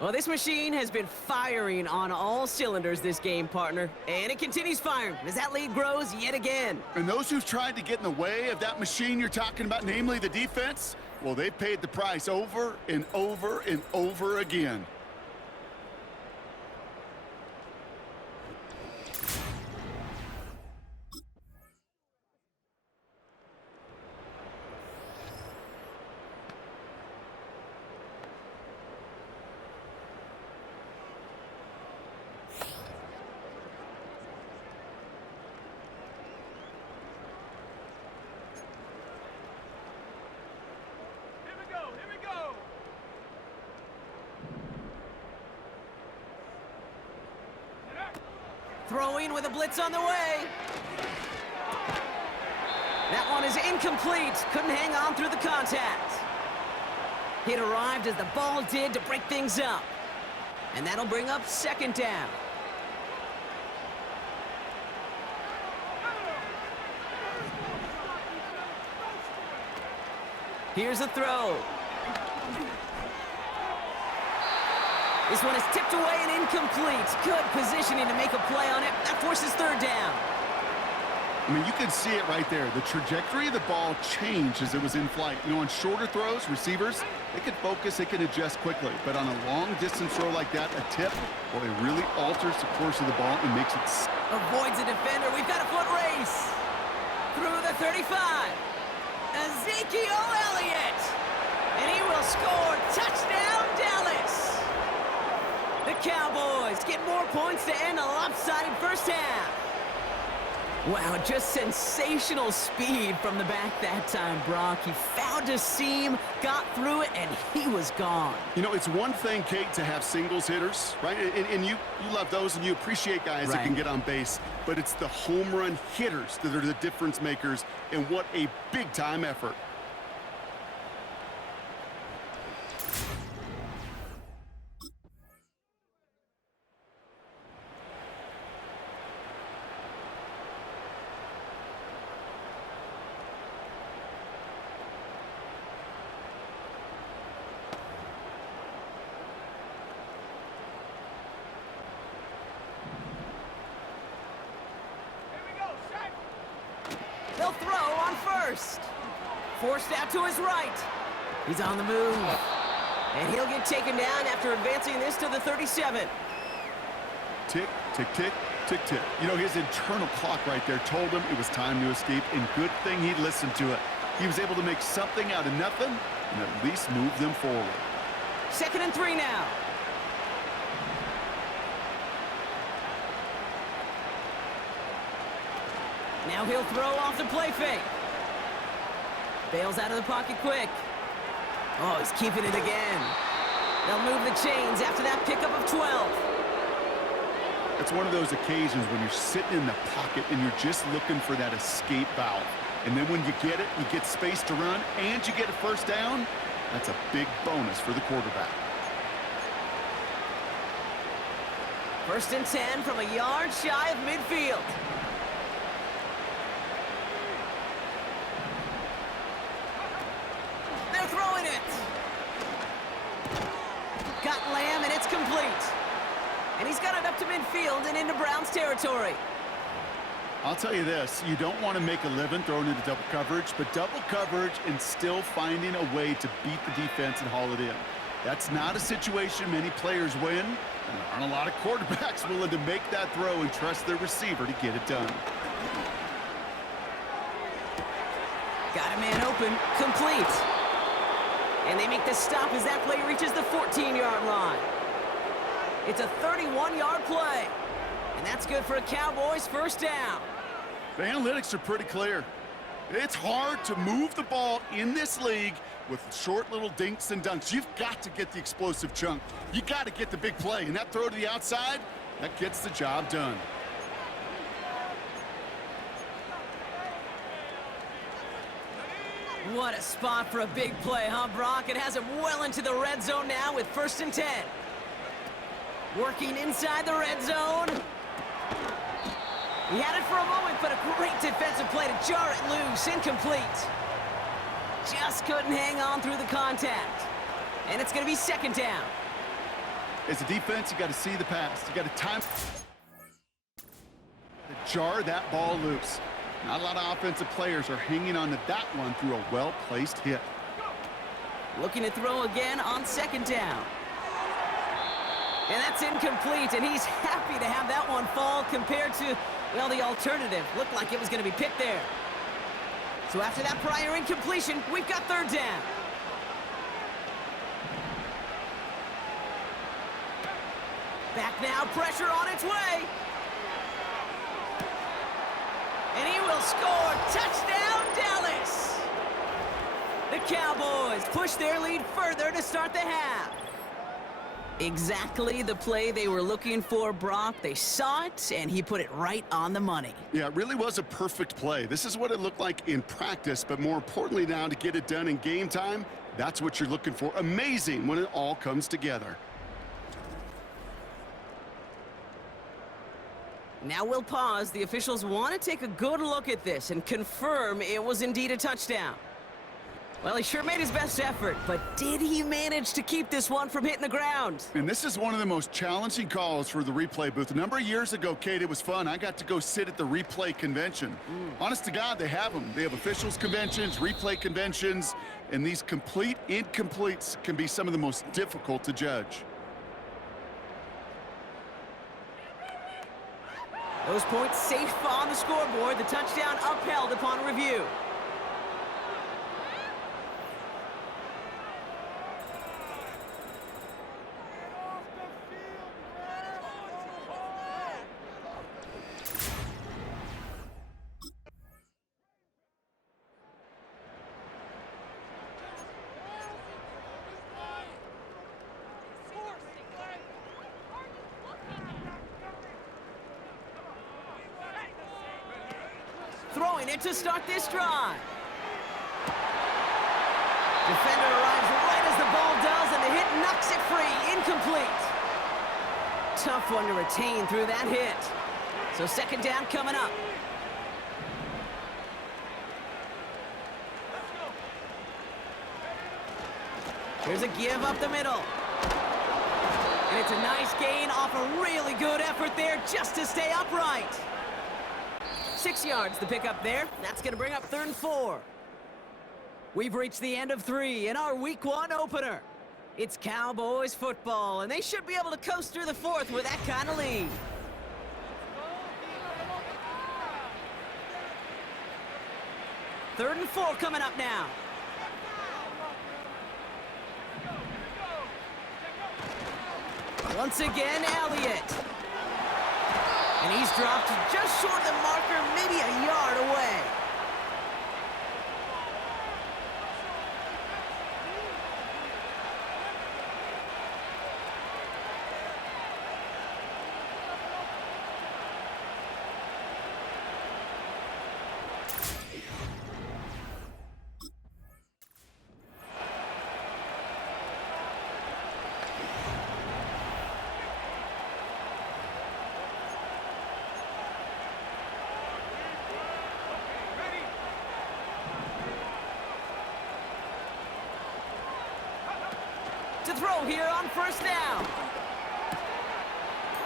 Well, this machine has been firing on all cylinders this game, partner. And it continues firing as that lead grows yet again. And those who've tried to get in the way of that machine you're talking about, namely the defense, well, they've paid the price over and over and over again. Throwing with a blitz on the way. That one is incomplete. Couldn't hang on through the contact. It arrived as the ball did to break things up. And that'll bring up second down. Here's a throw. This one is tipped away and incomplete. Good positioning to make a play on it. That forces third down. I mean, you can see it right there. The trajectory of the ball changed as it was in flight. You know, on shorter throws, receivers, they can focus, they can adjust quickly. But on a long-distance throw like that, a tip, well, it really alters the course of the ball and makes it... Avoids a defender. We've got a foot race. Through the 35. Ezekiel Elliott. And he will score. Touchdown, Dallas. The Cowboys get more points to end a lopsided first half. Wow, just sensational speed from the back that time, Brock. He found a seam, got through it, and he was gone. You know, it's one thing, Kate, to have singles hitters, right? And you love those, and you appreciate guys that can get on base. But it's the home run hitters that are the difference makers, and what a big-time effort. They'll throw on first. Forced out to his right. He's on the move. And he'll get taken down after advancing this to the 37. Tick, tick, tick, tick, tick. You know, his internal clock right there told him it was time to escape, and good thing he listened to it. He was able to make something out of nothing and at least move them forward. 2nd and 3 now. Now he'll throw off the play fake. Bails out of the pocket quick. Oh, he's keeping it again. They'll move the chains after that pickup of 12. It's one of those occasions when you're sitting in the pocket and you're just looking for that escape valve. And then when you get it, you get space to run, and you get a first down. That's a big bonus for the quarterback. 1st and 10 from a yard shy of midfield. They're throwing it. Got Lamb, and it's complete. And he's got it up to midfield and into Browns territory. I'll tell you this, you don't want to make a living throwing into double coverage, but double coverage and still finding a way to beat the defense and haul it in. That's not a situation many players win, and there aren't a lot of quarterbacks willing to make that throw and trust their receiver to get it done. Got a man open, complete. And they make the stop as that play reaches the 14-yard line. It's a 31-yard play. And that's good for a Cowboys first down. The analytics are pretty clear. It's hard to move the ball in this league with short little dinks and dunks. You've got to get the explosive chunk. You got to get the big play. And that throw to the outside, that gets the job done. What a spot for a big play, huh, Brock? It has him well into the red zone now with 1st and 10. Working inside the red zone. He had it for a moment, but a great defensive play to jar it loose. Incomplete. Just couldn't hang on through the contact. And it's going to be second down. As a defense, you got to see the pass. You got to time to jar that ball loose. Not a lot of offensive players are hanging on to that one through a well-placed hit. Looking to throw again on second down. And that's incomplete, and he's happy to have that one fall compared to, well, the alternative. Looked like it was going to be picked there. So after that prior incompletion, we've got third down. Back now, pressure on its way. And he will score. Touchdown, Dallas! The Cowboys push their lead further to start the half. Exactly the play they were looking for, Brock. They saw it, and he put it right on the money. Yeah, it really was a perfect play. This is what it looked like in practice, but more importantly now to get it done in game time, that's what you're looking for. Amazing when it all comes together. Now we'll pause. The officials want to take a good look at this and confirm it was indeed a touchdown. Well, he sure made his best effort, but did he manage to keep this one from hitting the ground? And this is one of the most challenging calls for the replay booth. A number of years ago, Kate, it was fun. I got to go sit at the replay convention. Honest to God, they have them. They have officials conventions, replay conventions, and these complete incompletes can be some of the most difficult to judge. Those points safe on the scoreboard. The touchdown upheld upon review. Throwing it to start this drive. Defender arrives right as the ball does, and the hit knocks it free. Incomplete. Tough one to retain through that hit. So second down coming up. Here's a give up the middle. And it's a nice gain off a really good effort there just to stay upright. 6 yards the pick up there. That's going to bring up 3rd and 4. We've reached the end of 3 in our Week 1 opener. It's Cowboys football, and they should be able to coast through the 4th with that kind of lead. Third and 4 coming up now. Once again, Elliott. And he's dropped just short of the marker, maybe a yard away. To throw here on 1st down.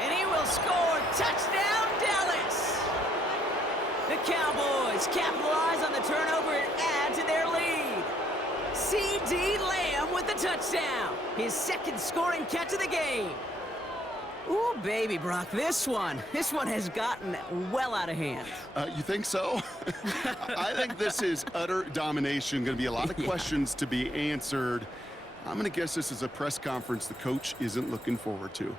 And he will score. Touchdown, Dallas! The Cowboys capitalize on the turnover and add to their lead. C.D. Lamb with the touchdown. His 2nd scoring catch of the game. Ooh, baby, Brock, this one has gotten well out of hand. You think so? I think this is utter domination. Going to be a lot of questions to be answered. I'm going to guess this is a press conference the coach isn't looking forward to.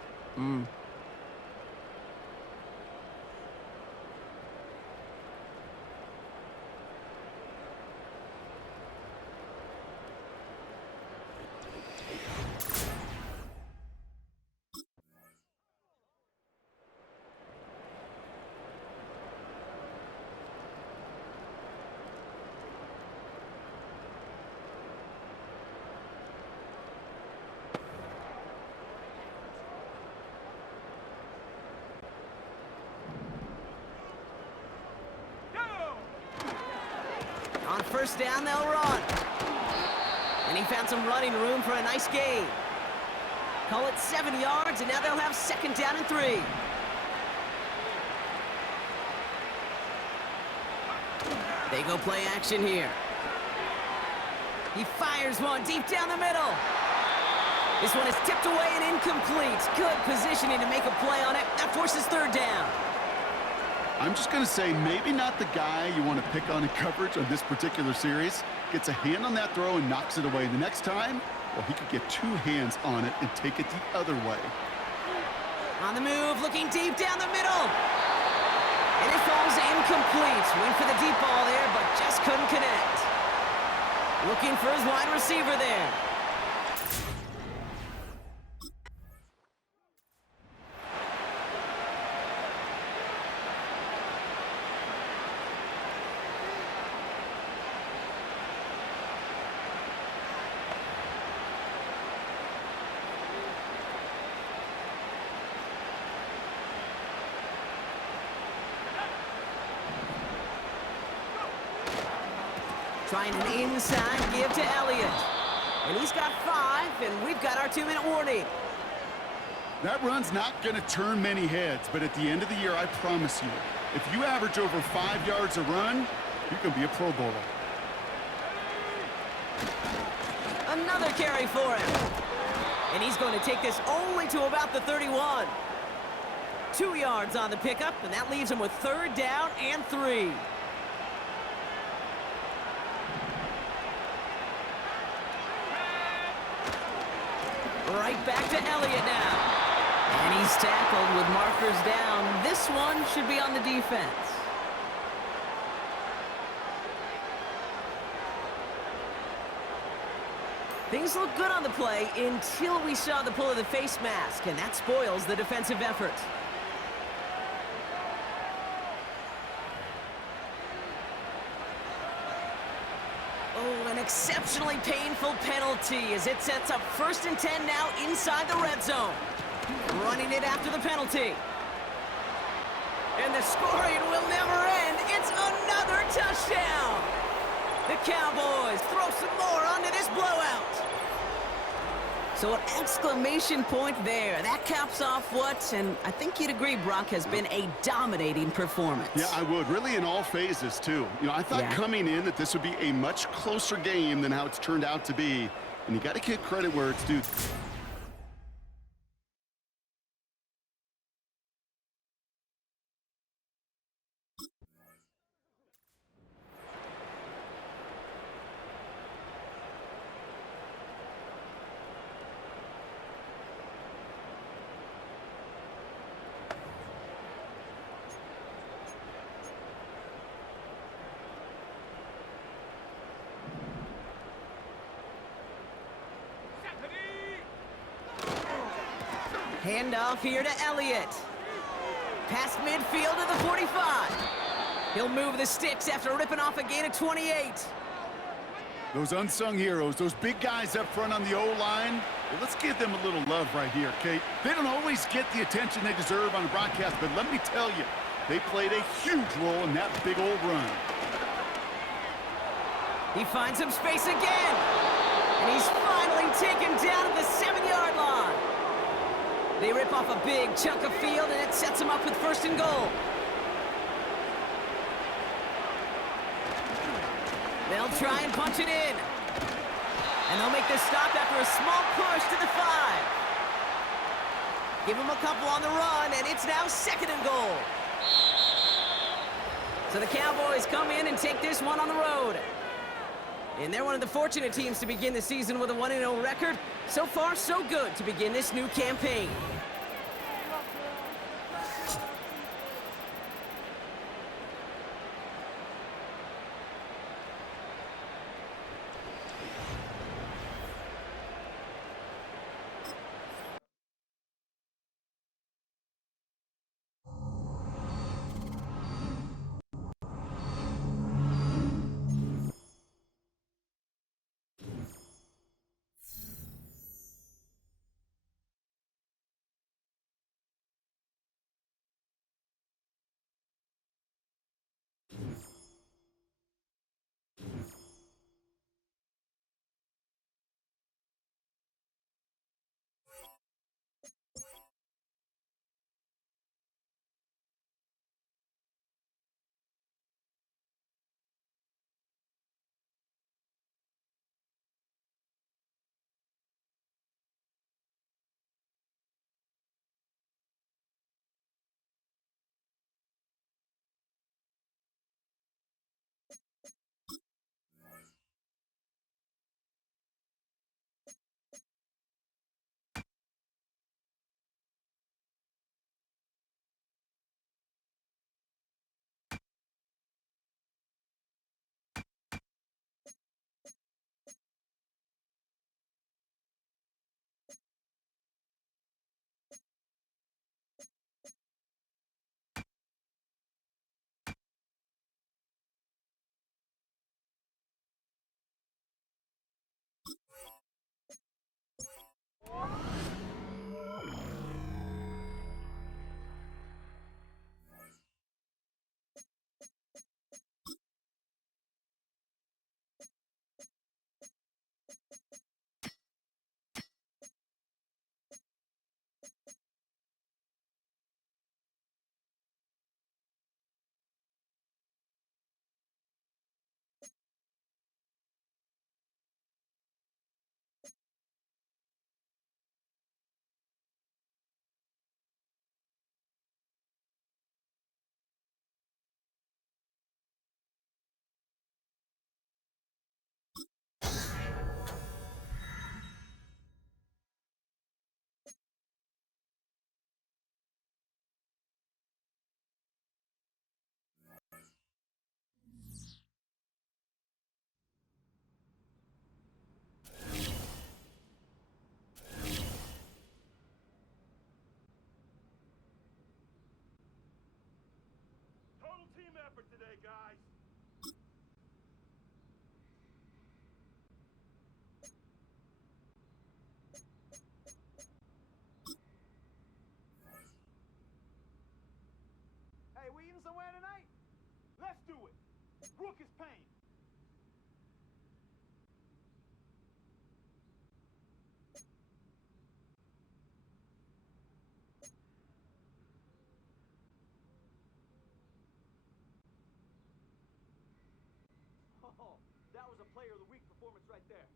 first down, they'll run. And he found some running room for a nice gain. Call it 7 yards, and now they'll have second down and 3. They go play action here. He fires one deep down the middle. This one is tipped away and incomplete. Good positioning to make a play on it. That forces third down. I'm just going to say maybe not the guy you want to pick on in coverage on this particular series. Gets a hand on that throw and knocks it away. The next time, well, he could get 2 hands on it and take it the other way. On the move, looking deep down the middle. And it falls incomplete. Went for the deep ball there, but just couldn't connect. Looking for his wide receiver there. Trying an inside give to Elliott. And he's got 5, and we've got our 2-minute warning. That run's not going to turn many heads, but at the end of the year, I promise you, if you average over 5 yards a run, you can be a Pro Bowler. Another carry for him. And he's going to take this only to about the 31. 2 yards on the pickup, and that leaves him with third down and 3. Right back to Elliott now. And he's tackled with markers down. This one should be on the defense. Things look good on the play until we saw the pull of the face mask, and that spoils the defensive effort. Oh, an exceptionally painful penalty as it sets up 1st and 10 now inside the red zone. Running it after the penalty. And the scoring will never end. It's another touchdown. The Cowboys throw some more onto this blowout. So an exclamation point there. That caps off what, and I think you'd agree, Brock, has been a dominating performance. Yeah, I would. Really in all phases, too. You know, I thought coming in that this would be a much closer game than how it's turned out to be. And you got to give credit where it's due. Handoff here to Elliott. Past midfield to the 45. He'll move the sticks after ripping off a gain of 28. Those unsung heroes, those big guys up front on the O-line, well, let's give them a little love right here, Kate. They don't always get the attention they deserve on the broadcast, but let me tell you, they played a huge role in that big old run. He finds some space again. And he's finally taken down at the 7-yard line. They rip off a big chunk of field, and it sets them up with 1st and goal. They'll try and punch it in. And they'll make this stop after a small push to the 5. Give them a couple on the run, and it's now 2nd and goal. So the Cowboys come in and take this one on the road. And they're one of the fortunate teams to begin the season with a 1-0 record. So far, so good to begin this new campaign. effort today, guys. Hey, we eating somewhere tonight? Let's do it. Rook is pain. Oh, that was a player of the week performance right there.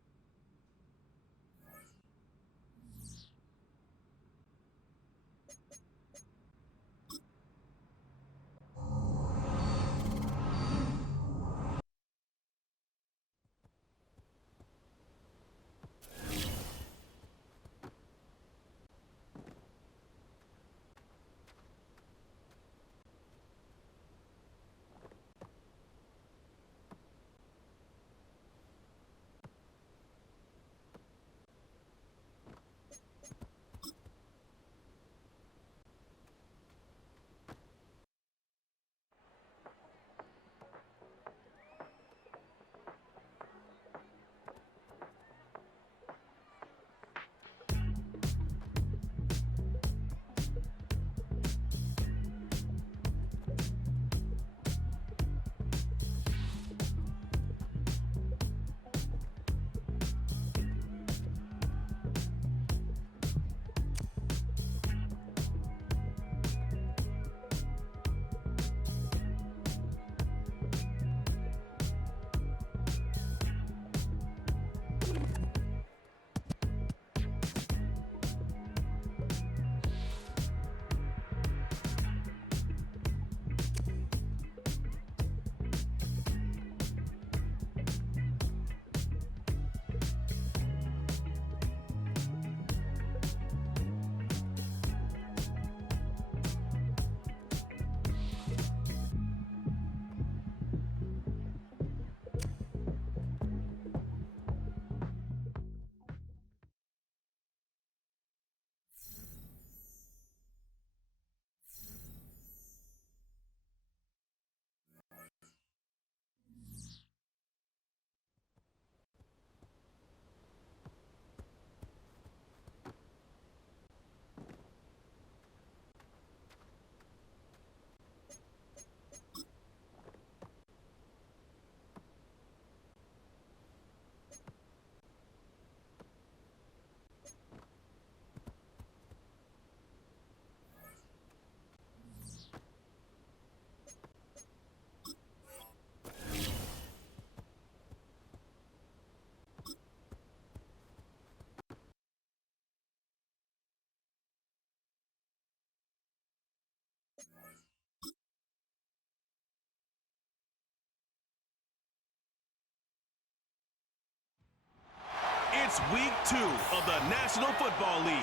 It's week 2 of the National Football League,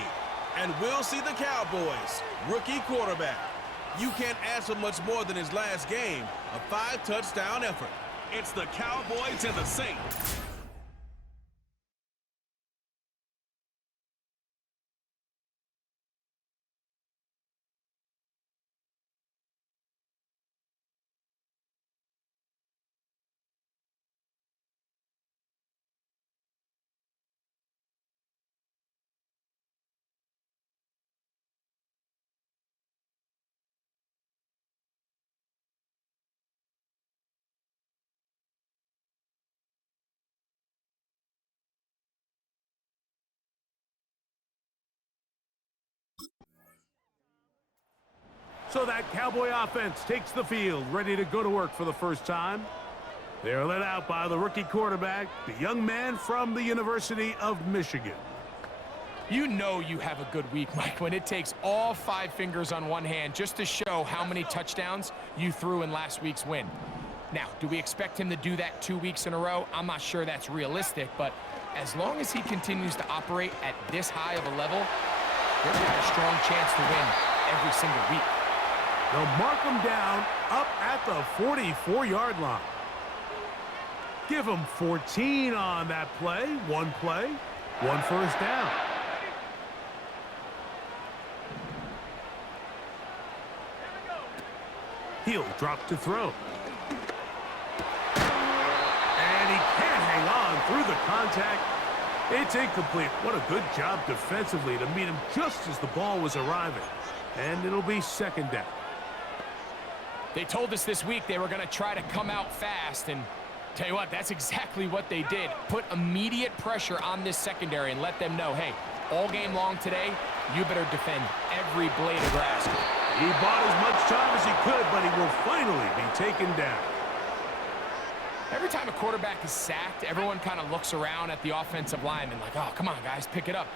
and we'll see the Cowboys' rookie quarterback. You can't ask for much more than his last game, a 5-touchdown effort. It's the Cowboys and the Saints. So that Cowboy offense takes the field, ready to go to work for the first time. They're led out by the rookie quarterback, the young man from the University of Michigan. You know you have a good week, Mike, when it takes all 5 fingers on one hand just to show how many touchdowns you threw in last week's win. Now, do we expect him to do that 2 weeks in a row? I'm not sure that's realistic, but as long as he continues to operate at this high of a level, they're going to have a strong chance to win every single week. They'll mark him down up at the 44-yard line. Give him 14 on that play, one first down. He'll drop to throw. through the contact. It's incomplete. What a good job defensively to meet him just as the ball was arriving. And it'll be second down. They told us this week they were going to try to come out fast, and tell you what, that's exactly what they did. Put immediate pressure on this secondary and let them know, hey, all game long today, you better defend every blade of grass. He bought as much time as he could, but he will finally be taken down. Every time a quarterback is sacked, everyone kind of looks around at the offensive lineman like, oh, come on, guys, pick it up.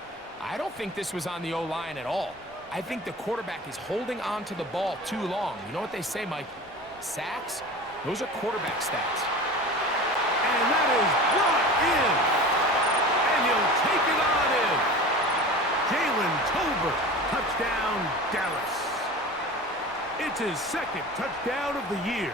I don't think this was on the O-line at all. I think the quarterback is holding on to the ball too long. You know what they say, Mike? Sacks, those are quarterback stats. And that is brought in. And he'll take it on in. Jalen Tolbert, touchdown, Dallas. It's his second touchdown of the year.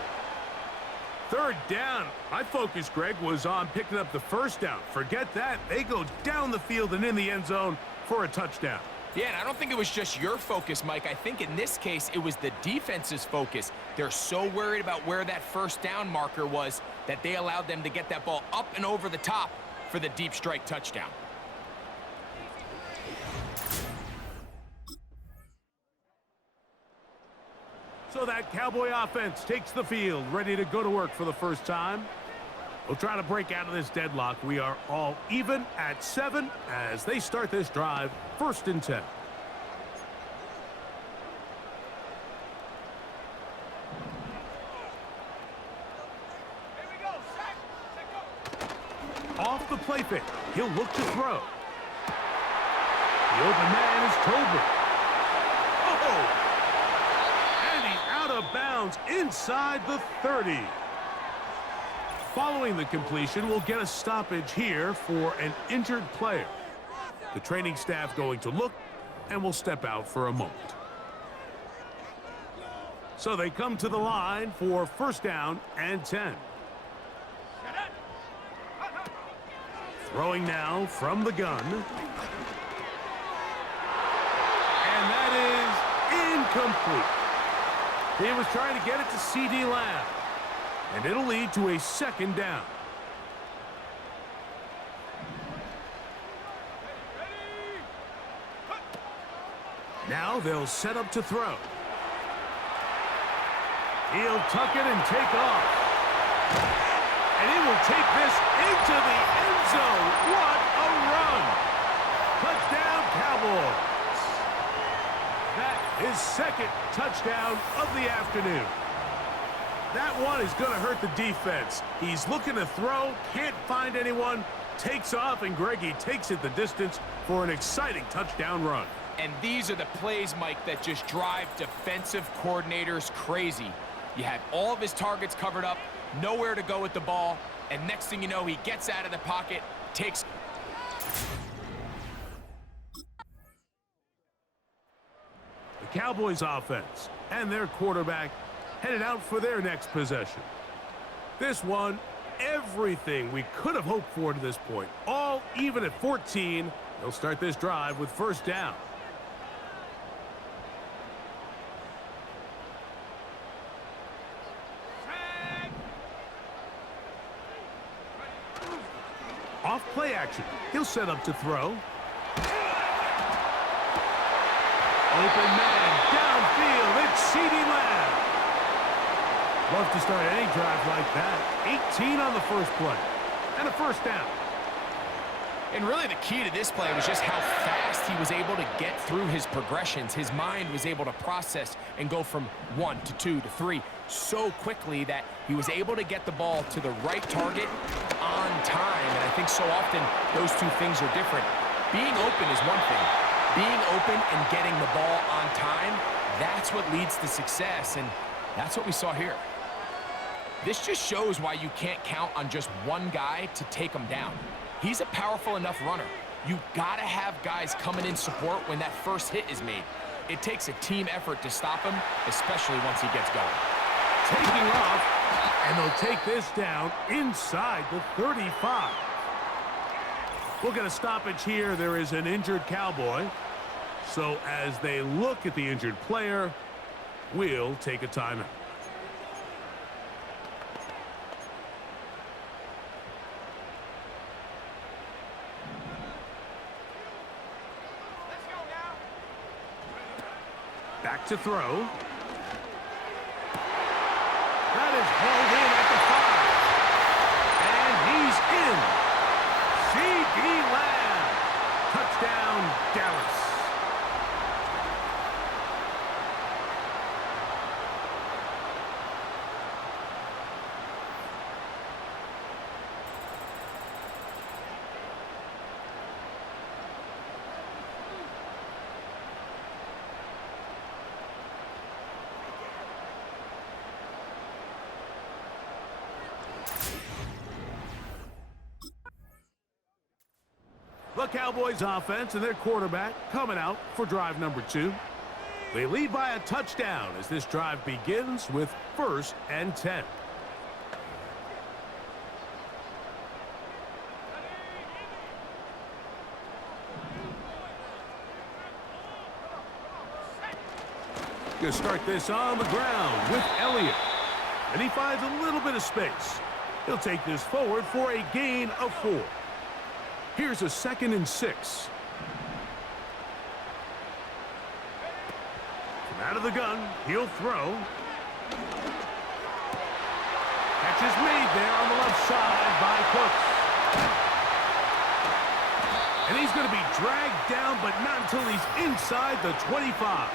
Third down. My focus, Greg, was on picking up the first down. Forget that. They go down the field and in the end zone for a touchdown. Yeah, and I don't think it was just your focus, Mike. I think in this case, it was the defense's focus. They're so worried about where that first down marker was that they allowed them to get that ball up and over the top for the deep strike touchdown. So that Cowboy offense takes the field, ready to go to work for the first time. We'll try to break out of this deadlock. We are all even at 7 as they start this drive, 1st and 10. Off the play fake, he'll look to throw. The open man is Tolbert. Oh! And he's out of bounds inside the 30. Following the completion, we'll get a stoppage here for an injured player. The training staff going to look, and will step out for a moment. So they come to the line for 1st down and 10. Throwing now from the gun. And that is incomplete. He was trying to get it to C.D. Lamb. And it'll lead to a 2nd down. Now they'll set up to throw. He'll tuck it and take off. And he will take this into the end zone. What a run! Touchdown, Cowboys. That is 2nd touchdown of the afternoon. That one is going to hurt the defense. He's looking to throw, can't find anyone, takes off, and Greggy takes it the distance for an exciting touchdown run. And these are the plays, Mike, that just drive defensive coordinators crazy. You have all of his targets covered up, nowhere to go with the ball, and next thing you know, he gets out of the pocket, takes... The Cowboys offense and their quarterback headed out for their next possession. This one, everything we could have hoped for to this point. All even at 14. They'll start this drive with 1st down. Off play action. He'll set up to throw. Open man downfield. It's C.D. Lamb. Love to start any drive like that. 18 on the first play. And a 1st down. And really the key to this play was just how fast he was able to get through his progressions. His mind was able to process and go from 1 to 2 to 3 so quickly that he was able to get the ball to the right target on time. And I think so often those two things are different. Being open is one thing. Being open and getting the ball on time, that's what leads to success. And that's what we saw here. This just shows why you can't count on just one guy to take him down. He's a powerful enough runner. You gotta have guys coming in support when that first hit is made. It takes a team effort to stop him, especially once he gets going. Taking off, and they'll take this down inside the 35. We'll get a stoppage here. There is an injured Cowboy. So as they look at the injured player, we'll take a timeout. to throw. That is hauled in at the 5. And he's in. C.D. Lamb. Touchdown, Dallas. The Cowboys offense and their quarterback coming out for drive number 2. They lead by a touchdown as this drive begins with 1st and 10. Going to start this on the ground with Elliott. And he finds a little bit of space. He'll take this forward for a gain of 4. Here's a 2nd and 6. From out of the gun, he'll throw. Catch is made there on the left side by Cooks. And he's going to be dragged down, but not until he's inside the 25.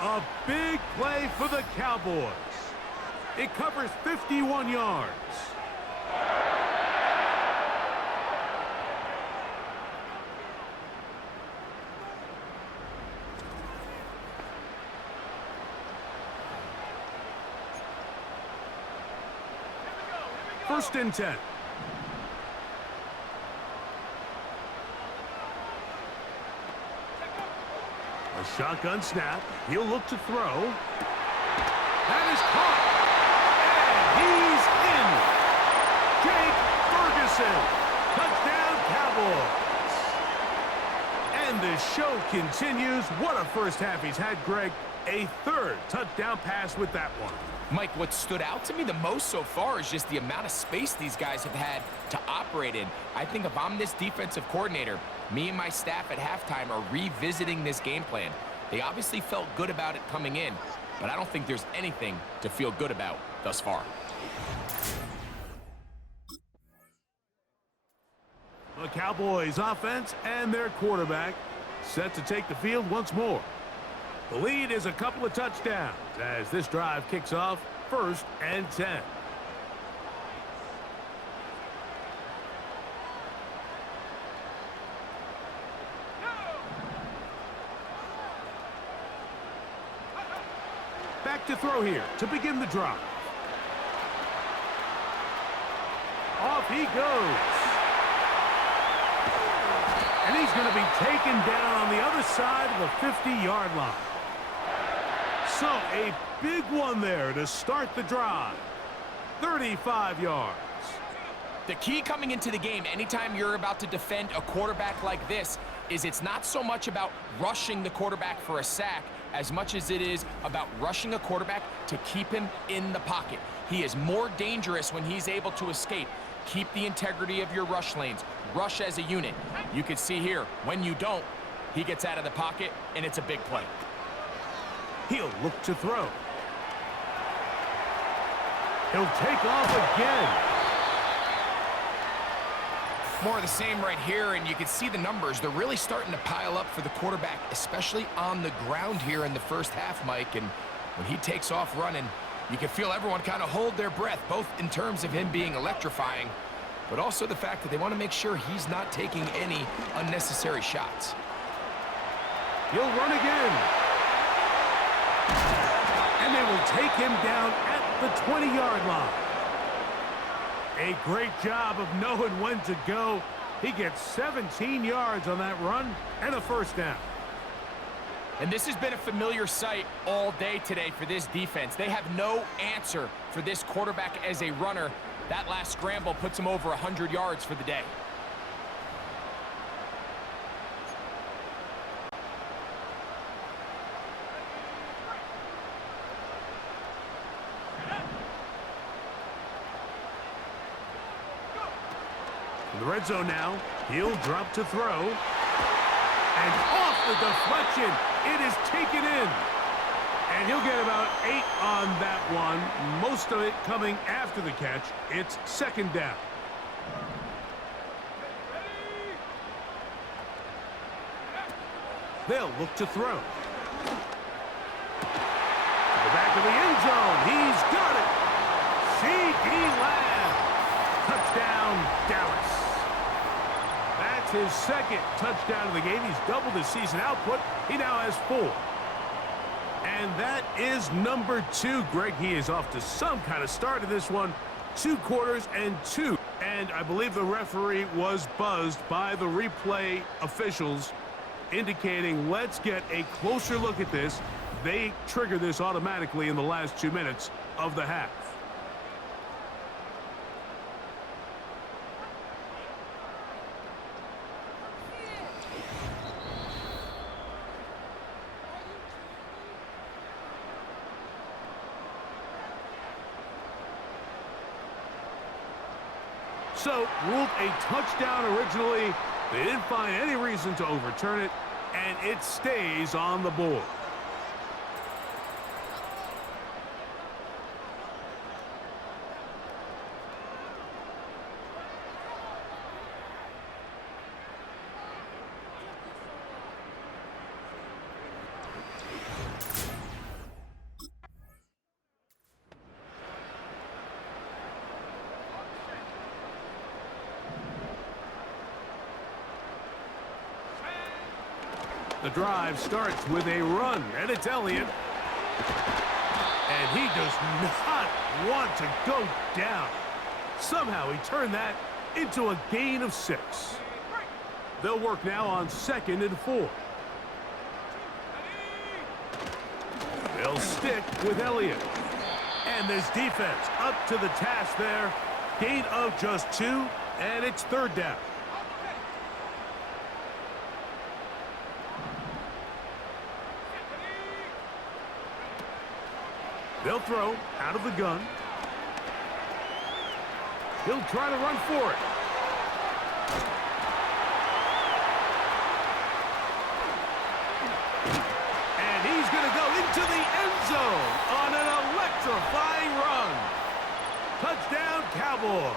A big play for the Cowboys. It covers 51 yards. First and 10. A shotgun snap. He'll look to throw. That is caught. And jake Ferguson. Touchdown, Cowboys. And the show continues. What a first half he's had, Greg. A 3rd touchdown pass with that one. Mike, what stood out to me the most so far is just the amount of space these guys have had to operate in. I think if I'm this defensive coordinator, me and my staff at halftime are revisiting this game plan. They obviously felt good about it coming in, but I don't think there's anything to feel good about thus far. The Cowboys offense and their quarterback set to take the field once more. The lead is a couple of touchdowns as this drive kicks off 1st and 10. Back to throw here to begin the drive. Off he goes. And he's going to be taken down on the other side of the 50-yard line. So a big one there to start the drive. 35 yards. The key coming into the game, anytime you're about to defend a quarterback like this, is it's not so much about rushing the quarterback for a sack as much as it is about rushing a quarterback to keep him in the pocket. He is more dangerous when he's able to escape. Keep the integrity of your rush lanes. Rush as a unit. You can see here, when you don't, he gets out of the pocket, and it's a big play. He'll look to throw. He'll take off again. More of the same right here, and you can see the numbers. They're really starting to pile up for the quarterback, especially on the ground here in the first half, Mike. And when he takes off running, you can feel everyone kind of hold their breath, both in terms of him being electrifying, but also the fact that they want to make sure he's not taking any unnecessary shots. He'll run again. And they will take him down at the 20-yard line. A great job of knowing when to go. He gets 17 yards on that run and a first down. And this has been a familiar sight all day today for this defense. They have no answer for this quarterback as a runner. That last scramble puts him over 100 yards for the day. In the red zone now, he'll drop to throw. And off the deflection, It is taken in. And he'll get about 8 on that one, most of it coming after the catch. It's second down. They'll look to throw. To the back of the end zone. He's got it. C.D. Lamb. Touchdown, Dallas. That's his second touchdown of the game. He's doubled his season output. He now has 4. And that is number 2. Greg, he is off to some kind of start in this one. 2 quarters and 2. And I believe the referee was buzzed by the replay officials, indicating let's get a closer look at this. They trigger this automatically in the last 2 minutes of the half. So, ruled a touchdown originally. They didn't find any reason to overturn it, and it stays on the board. The drive starts with a run, and it's Elliott. And he does not want to go down. Somehow he turned that into a gain of 6. They'll work now on 2nd and 4. They'll stick with Elliott. And this defense up to the task there. Gain of just 2, and it's 3rd down. They'll throw out of the gun. He'll try to run for it. And he's going to go into the end zone on an electrifying run. Touchdown, Cowboys.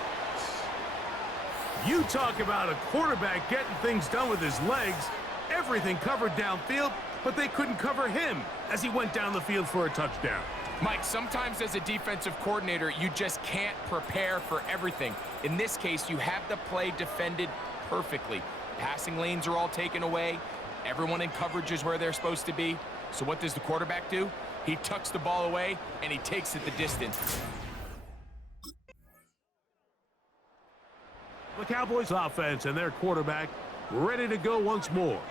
You talk about a quarterback getting things done with his legs. Everything covered downfield, but they couldn't cover him as he went down the field for a touchdown. Mike, sometimes as a defensive coordinator, you just can't prepare for everything. In this case, you have the play defended perfectly. Passing lanes are all taken away. Everyone in coverage is where they're supposed to be. So what does the quarterback do? He tucks the ball away, and he takes it the distance. The Cowboys offense and their quarterback ready to go once more.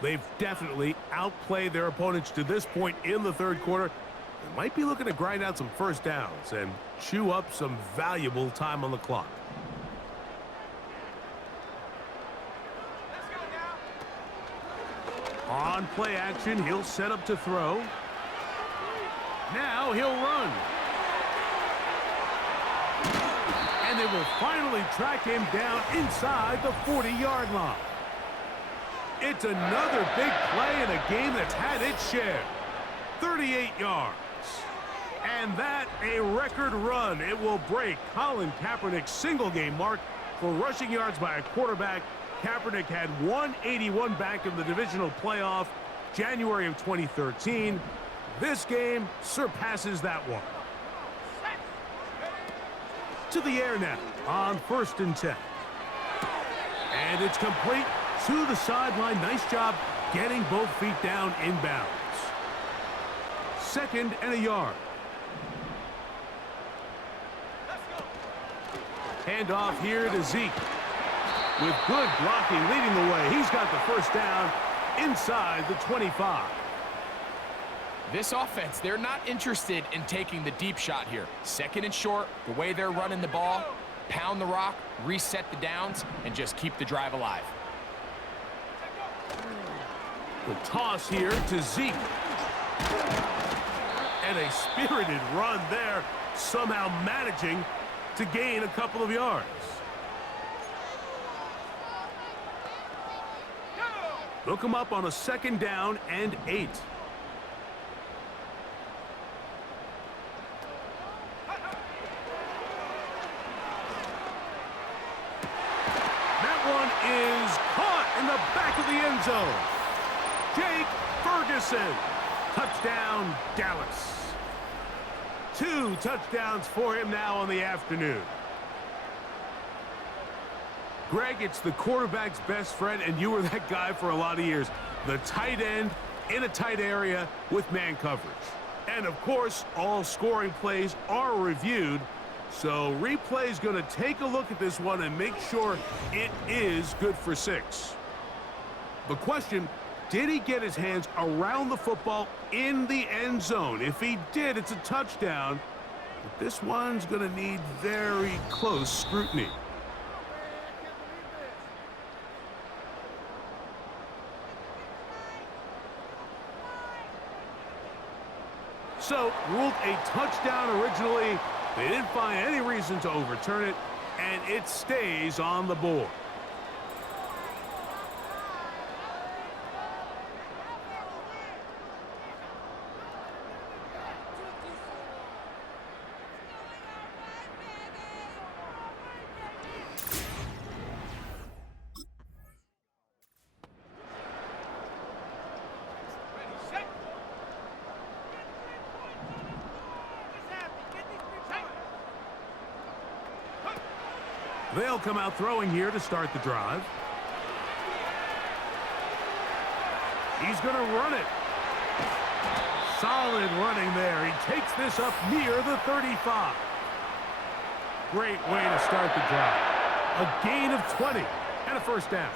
They've definitely outplayed their opponents to this point in the 3rd quarter. They might be looking to grind out some first downs and chew up some valuable time on the clock. On play action, he'll set up to throw. Now he'll run. And they will finally track him down inside the 40-yard line. It's another big play in a game that's had its share. 38 yards. And that a record run. It will break Colin Kaepernick's single-game mark for rushing yards by a quarterback. Kaepernick had 181 back in the divisional playoff January of 2013. This game surpasses that one. To the air now on 1st and 10. And it's complete to the sideline. Nice job getting both feet down inbounds. 2nd and a yard. Hand off here to Zeke. With good blocking leading the way. He's got the first down inside the 25. This offense, they're not interested in taking the deep shot here. 2nd and short, the way they're running the ball, pound the rock, reset the downs, and just keep the drive alive. The toss here to Zeke. And a spirited run there, somehow managing to gain a couple of yards. They'll come up on a 2nd down and 8. That one is caught in the back of the end zone. Jake Ferguson. Touchdown, Dallas. 2 touchdowns for him now on the afternoon. Greg, it's the quarterback's best friend, and you were that guy for a lot of years. The tight end in a tight area with man coverage. And, of course, all scoring plays are reviewed, so replay's going to take a look at this one and make sure it is good for 6. The question, did he get his hands around the football in the end zone? If he did, it's a touchdown. But this one's going to need very close scrutiny. So, ruled a touchdown originally. They didn't find any reason to overturn it, and it stays on the board. They'll come out throwing here to start the drive. He's going to run it. Solid running there. He takes this up near the 35. Great way to start the drive. A gain of 20 and a 1st down.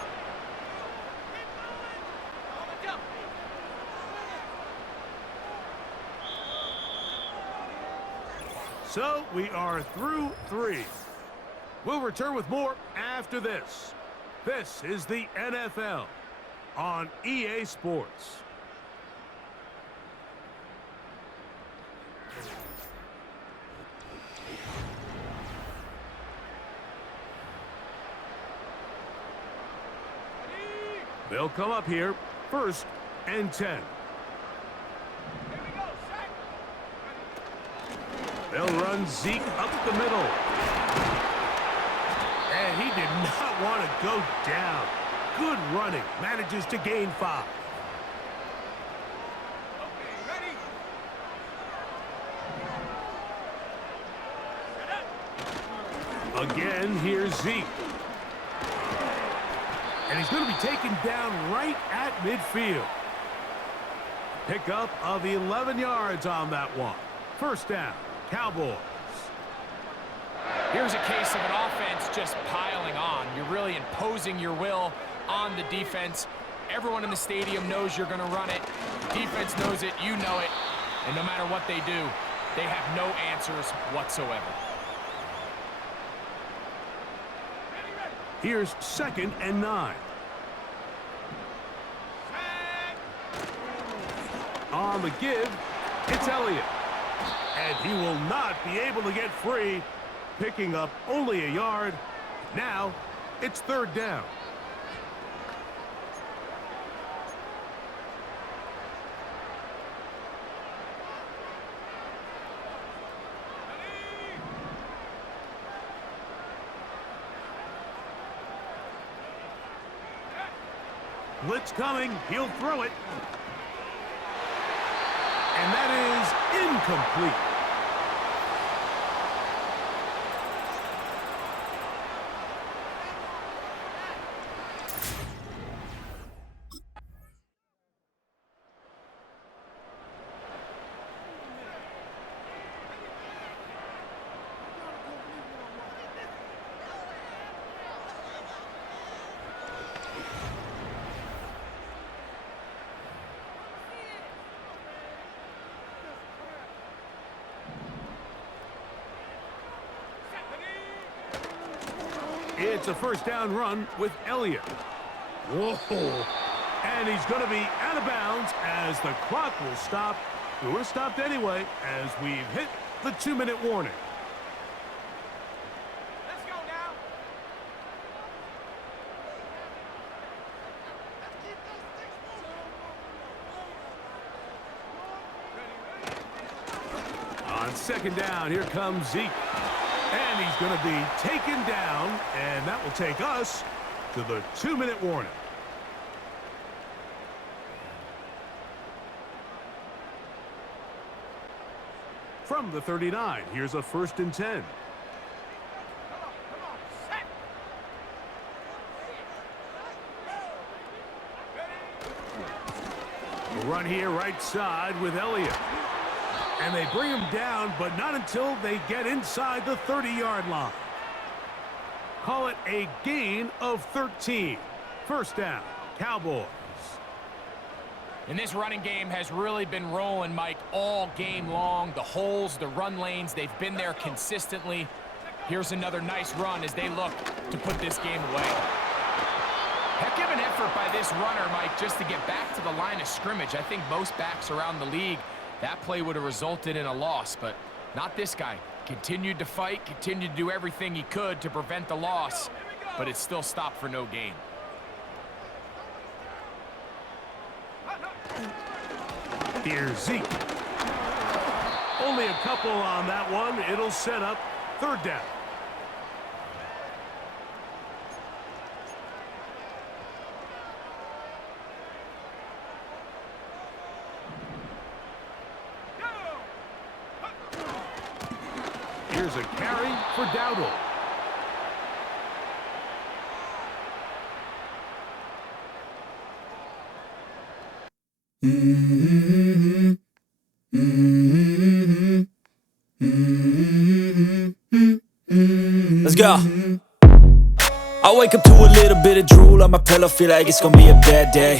So we are through 3. We'll return with more after this. This is the NFL on EA Sports. They'll come up here, 1st and 10. They'll run Zeke up the middle. And he did not want to go down. Good running. Manages to gain 5. Again, here's Zeke. And he's going to be taken down right at midfield. Pickup of 11 yards on that one. 1st down, Cowboys. Here's a case of an offense just piling on. You're really imposing your will on the defense. Everyone in the stadium knows you're going to run it. Defense knows it, you know it. And no matter what they do, they have no answers whatsoever. Here's 2nd and 9. On the give, it's Elliott. And he will not be able to get free. Picking up only a yard. Now, it's 3rd down. Blitz coming. He'll throw it. And that is incomplete. It's a 1st down run with Elliott. Whoa. And he's going to be out of bounds as the clock will stop. It would have stopped anyway as we've hit the 2-minute warning. Let's go now. On second down, here comes Zeke. And he's going to be taken down, and that will take us to the 2-minute warning. From the 39, here's a 1st and 10. A run here right side with Elliott. And they bring him down, but not until they get inside the 30-yard line. Call it a gain of 13. 1st down, Cowboys. And this running game has really been rolling, Mike, all game long. The holes, the run lanes, they've been there consistently. Here's another nice run as they look to put this game away. Heck of an effort by this runner, Mike, just to get back to the line of scrimmage. I think most backs around the league, that play would have resulted in a loss, but not this guy. Continued to fight, continued to do everything he could to prevent the loss, but it still stopped for no gain. Here's Zeke. Only a couple on that one. It'll set up 3rd down. Here's a carry for Dowdle. Let's go. I wake up to a little bit of drool on my pillow, feel like it's gonna be a bad day.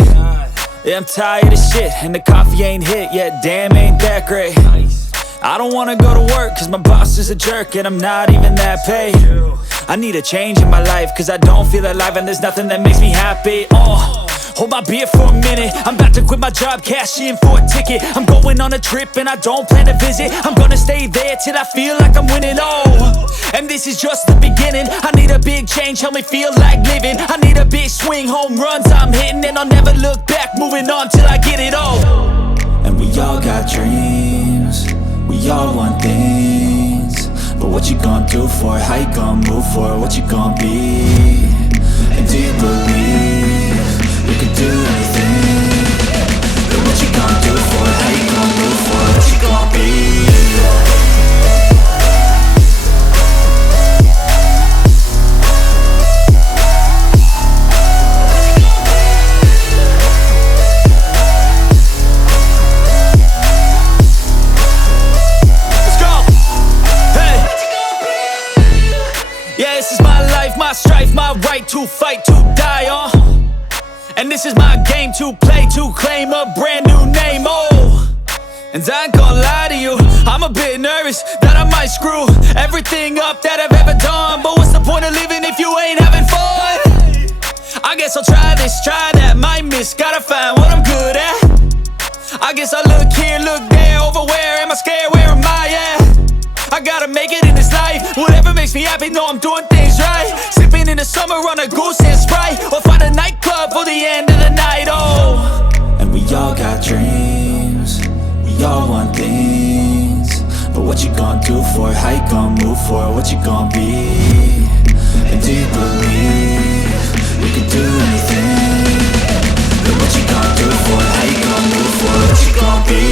Yeah, I'm tired of shit, and the coffee ain't hit yet, damn, ain't that great. I don't wanna go to work, cause my boss is a jerk, and I'm not even that paid. I need a change in my life, cause I don't feel alive, and there's nothing that makes me happy. Hold my beer for a minute, I'm about to quit my job, cash in for a ticket. I'm going on a trip and I don't plan to visit. I'm gonna stay there till I feel like I'm winning, and this is just the beginning. I need a big change, help me feel like living. I need a big swing, home runs I'm hitting, and I'll never look back, moving on till I get it all. And we all got dreams, we all want things, but what you gonna do for it? How you gonna move for it? What you gonna be? And do you believe you can do anything? But what you gonna do for it? How you gonna move for it? What you gonna be? Let's go! Hey! Yeah, this is my life, my strife, my right to fight, to die on. And this is my game to play, to claim a brand new name, And I ain't gonna lie to you, I'm a bit nervous that I might screw everything up that I've ever done. But what's the point of living if you ain't having fun? I guess I'll try this, try that, might miss, gotta find what I'm good at. I guess I look here, look there, over where am I scared, where am I at? I gotta make it in this life, whatever makes me happy, know I'm doing things right. Sipping in the summer on a goose and Sprite, or find a nightclub for the end of the night, And we all got dreams, we all want things, but what you gonna do for it? How you gonna move for it? What you gonna be? And do you believe you can do anything? But what you gonna do for it? How you gonna move for it? What you gonna be?